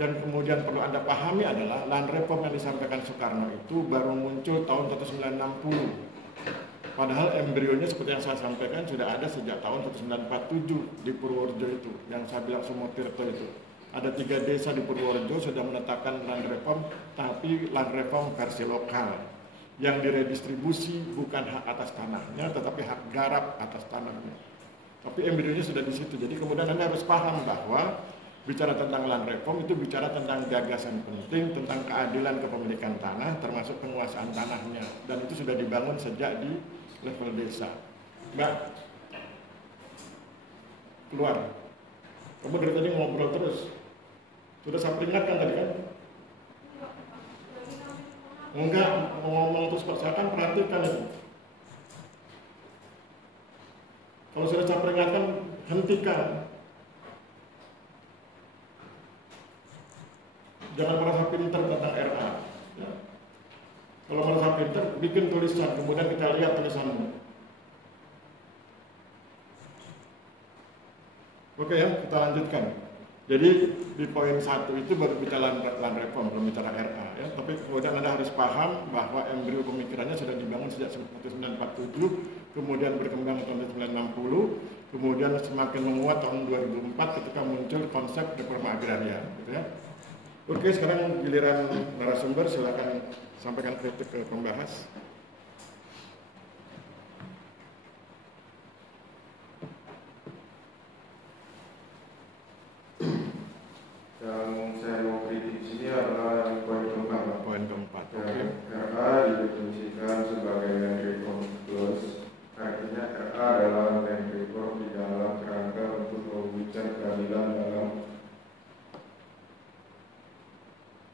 Yang kemudian perlu Anda pahami adalah land reform yang disampaikan Soekarno itu baru muncul tahun 1960. Padahal embrionya seperti yang saya sampaikan sudah ada sejak tahun 1947 di Purworejo itu, yang saya bilang Sumotirto itu. Ada 3 desa di Purworejo sudah menetapkan land reform, tapi land reform versi lokal. Yang diredistribusi bukan hak atas tanahnya, tetapi hak garap atas tanahnya. Tapi embrionya sudah di situ. Jadi kemudian Anda harus paham bahwa bicara tentang land reform itu bicara tentang gagasan penting, tentang keadilan kepemilikan tanah, termasuk penguasaan tanahnya. Dan itu sudah dibangun sejak di level desa. Mbak, keluar. Kamu dari tadi ngobrol terus. Sudah saya peringatkan tadi kan? Enggak, mau ngomong terus Pak, saya kan perhatikan itu. Kalau sudah saya peringatkan, hentikan. Jangan merasa pintar tentang RA. Ya. Kalau merasa pintar, bikin tulisan, kemudian kita lihat tulisanmu. Oke ya, kita lanjutkan. Jadi di poin 1 itu baru bicara land reform, belum bicara RA ya. Tapi kemudian Anda harus paham bahwa embrio pemikirannya sudah dibangun sejak 1947, kemudian berkembang tahun 1960, kemudian semakin menguat tahun 2004 ketika muncul konsep reforma agraria gitu ya. Oke, sekarang giliran narasumber, silakan sampaikan kritik ke pembahas. Yang saya mau kritik di sini adalah yang poin keempat. Poin keempat. Yang RA didefinisikan sebagai land reform plus. Artinya RA adalah land reform di dalam kerangka untuk mewujudkan keadilan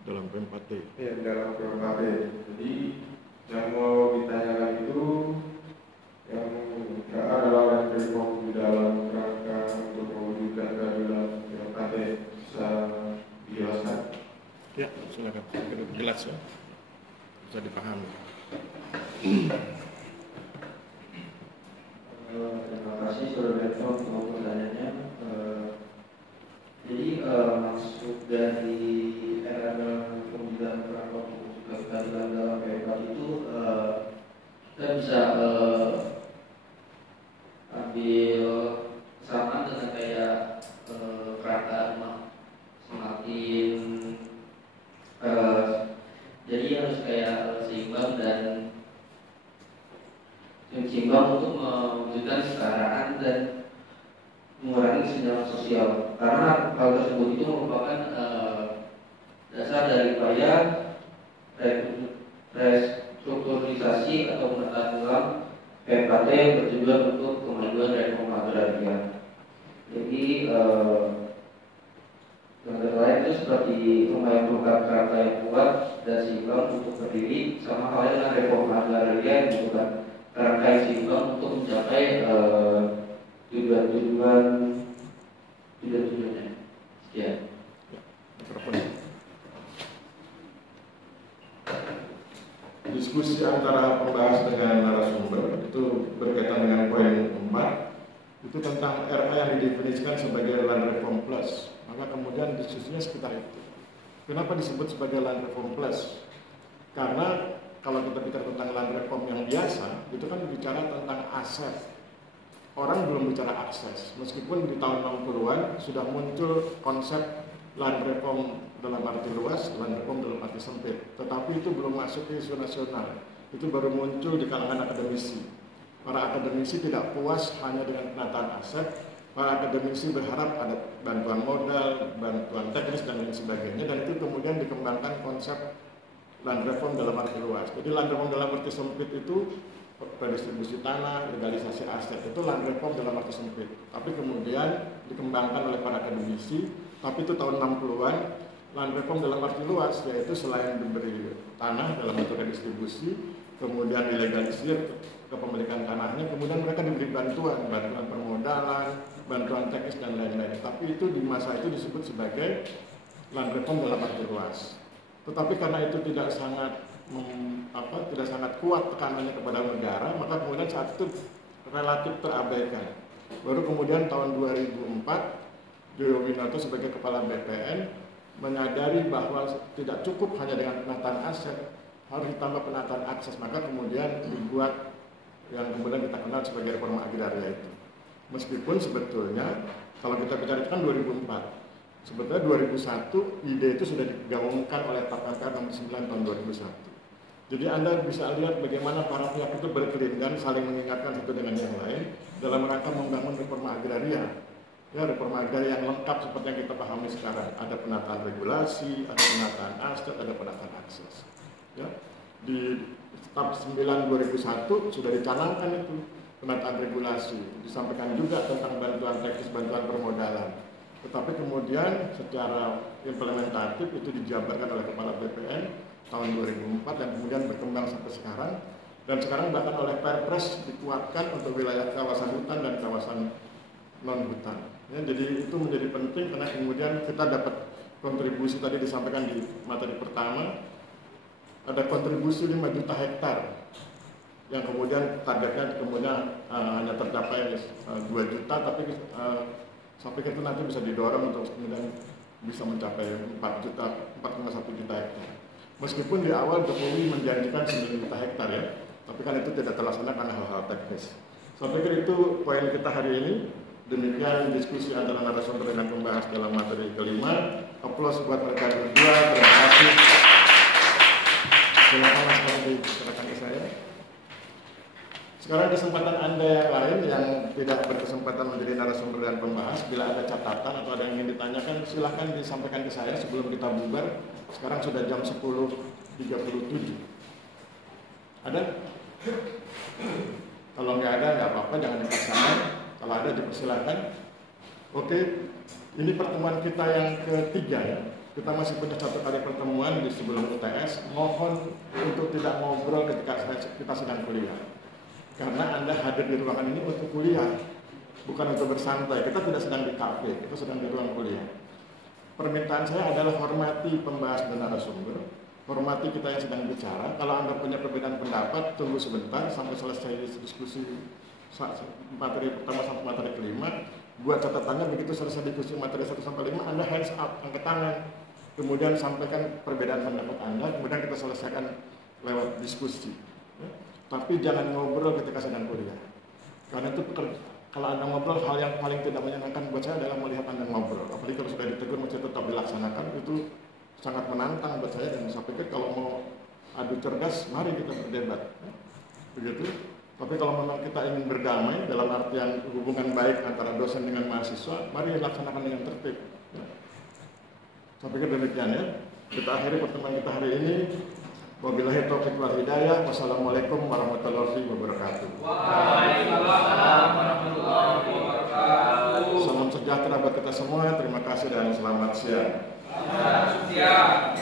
dalam P4T. Ya, dalam P4T. Jadi yang mau ditanyakan itu yang RA adalah land reform di dalam kerangka untuk mewujudkan keadilan P4T. Bisa dijelaskan? Ya, silakan. Jelas ya, bisa dipahami. Terima kasih Saudara Berton untuk pertanyaannya. Jadi maksud dari era dalam pemilihan kerangka untuk keadilan dalam PMK itu kita bisa ambil sama dengan kayak kerangka semakin jadi harus kayak seimbang dan seimbang untuk mewujudkan kesetaraan dan mengurangi kesenjangan sosial, karena hal tersebut itu merupakan dasar dari upaya restrukturisasi atau penataan ulang PMKT yang bertujuan untuk kemajuan reforma agraria. Jadi yang lain itu seperti membutuhkan kerangka yang kuat dan seimbang untuk berdiri, sama halnya dengan reforma agraria yang membutuhkan kerangka yang seimbang untuk mencapai tujuan-tujuannya. Sekian. Diskusi antara pembahas dengan narasumber itu berkaitan dengan poin 4 itu tentang RA yang didefinisikan sebagai land reform plus. Maka kemudian diskusinya sekitar itu. Kenapa disebut sebagai land reform plus? Karena kalau kita bicara tentang land reform yang biasa, itu kan bicara tentang aset. Orang belum bicara akses. Meskipun di tahun 60-an sudah muncul konsep land reform dalam arti luas, land reform dalam arti sempit. Tetapi itu belum masuk ke isu nasional. Itu baru muncul di kalangan akademisi. Para akademisi tidak puas hanya dengan penataan aset. Para akademisi berharap ada bantuan modal, bantuan teknis, dan lain sebagainya. Dan itu kemudian dikembangkan konsep land reform dalam arti luas. Jadi land reform dalam arti sempit itu redistribusi tanah, legalisasi aset, itu land reform dalam arti sempit. Tapi kemudian dikembangkan oleh para akademisi, tapi itu tahun 60-an, land reform dalam arti luas, yaitu selain diberi tanah dalam bentuk redistribusi, kemudian dilegalisir kepemilikan tanahnya, kemudian mereka diberi bantuan permodalan, bantuan teknis, dan lain-lain. Tapi itu di masa itu disebut sebagai land reform dalam arti luas. Tetapi karena itu tidak sangat kuat tekanannya kepada negara, maka kemudian saat itu relatif terabaikan. Baru kemudian tahun 2004, Joyo Winoto sebagai kepala BPN menyadari bahwa tidak cukup hanya dengan penataan aset, harus ditambah penataan akses. Maka kemudian dibuat yang kemudian kita kenal sebagai reforma agraria itu. Meskipun sebetulnya kalau kita bicara kan 2004, sebetulnya 2001 ide itu sudah digaungkan oleh Tap MPR nomor 9 tahun 2001. Jadi Anda bisa lihat bagaimana para pihak itu berkelindan saling mengingatkan satu dengan yang lain dalam rangka membangun reforma agraria. Ya, reforma agraria yang lengkap seperti yang kita pahami sekarang. Ada penataan regulasi, ada penataan aset, ada penataan akses. Ya, di Tap 9 2001 sudah dicanangkan itu penataan regulasi, disampaikan juga tentang bantuan teknis, bantuan permodalan. Tetapi kemudian secara implementatif itu dijabarkan oleh Kepala BPN tahun 2004 dan kemudian berkembang sampai sekarang. Dan sekarang bahkan oleh Perpres dikuatkan untuk wilayah kawasan hutan dan kawasan non-hutan. Ya, jadi itu menjadi penting karena kemudian kita dapat kontribusi tadi disampaikan di materi pertama, ada kontribusi 5 juta hektar yang kemudian targetnya kemudian hanya tercapai 2 juta, tapi saya pikir itu nanti bisa didorong untuk kemudian bisa mencapai 4,1 juta hektar. Meskipun di awal Jokowi menjanjikan 9 juta hektar ya, tapi kan itu tidak terlaksana karena hal-hal teknis. Saya pikir itu poin kita hari ini. Demikian diskusi antara narasumber dengan pembahas dalam materi kelima. Aplaus buat mereka berdua. Terima kasih. Silakan Mas Ferdi diserahkan ke saya. Sekarang kesempatan Anda yang lain yang tidak berkesempatan menjadi narasumber dan pembahas, bila ada catatan atau ada yang ingin ditanyakan, silahkan disampaikan ke saya sebelum kita bubar. Sekarang sudah jam 10.37. Ada? Kalau nggak ada, nggak apa-apa, jangan dipaksakan. Kalau ada, dipersilakan. Oke, ini pertemuan kita yang ketiga ya. Kita masih punya 1 kali pertemuan di sebelum UTS. Mohon untuk tidak ngobrol ketika kita sedang kuliah. Karena Anda hadir di ruangan ini untuk kuliah, bukan untuk bersantai. Kita tidak sedang di kafe, kita sedang di ruang kuliah. Permintaan saya adalah hormati pembahas dan narasumber, hormati kita yang sedang bicara. Kalau Anda punya perbedaan pendapat, tunggu sebentar sampai selesai diskusi materi pertama sampai materi kelima. Buat catatannya, begitu selesai diskusi materi 1 sampai 5, Anda hands up, angkat tangan. Kemudian sampaikan perbedaan pendapat Anda, kemudian kita selesaikan lewat diskusi. Tapi jangan ngobrol ketika sedang kuliah. Karena itu kalau Anda ngobrol, hal yang paling tidak menyenangkan buat saya adalah melihat Anda ngobrol. Apalagi kalau sudah ditegur masih tetap dilaksanakan, itu sangat menantang buat saya. Dan saya pikir kalau mau adu cerdas, mari kita berdebat. Begitu. Tapi kalau memang kita ingin berdamai dalam artian hubungan baik antara dosen dengan mahasiswa, mari laksanakan dengan tertib. Saya pikir demikian ya. Kita akhiri pertemuan kita hari ini. Wabillahi taufiq wal hidayah. Wassalamualaikum warahmatullahi wabarakatuh. Waalaikumsalam warahmatullahi wabarakatuh. Salam sejahtera buat kita semua. Terima kasih dan selamat siang. Selamat siang.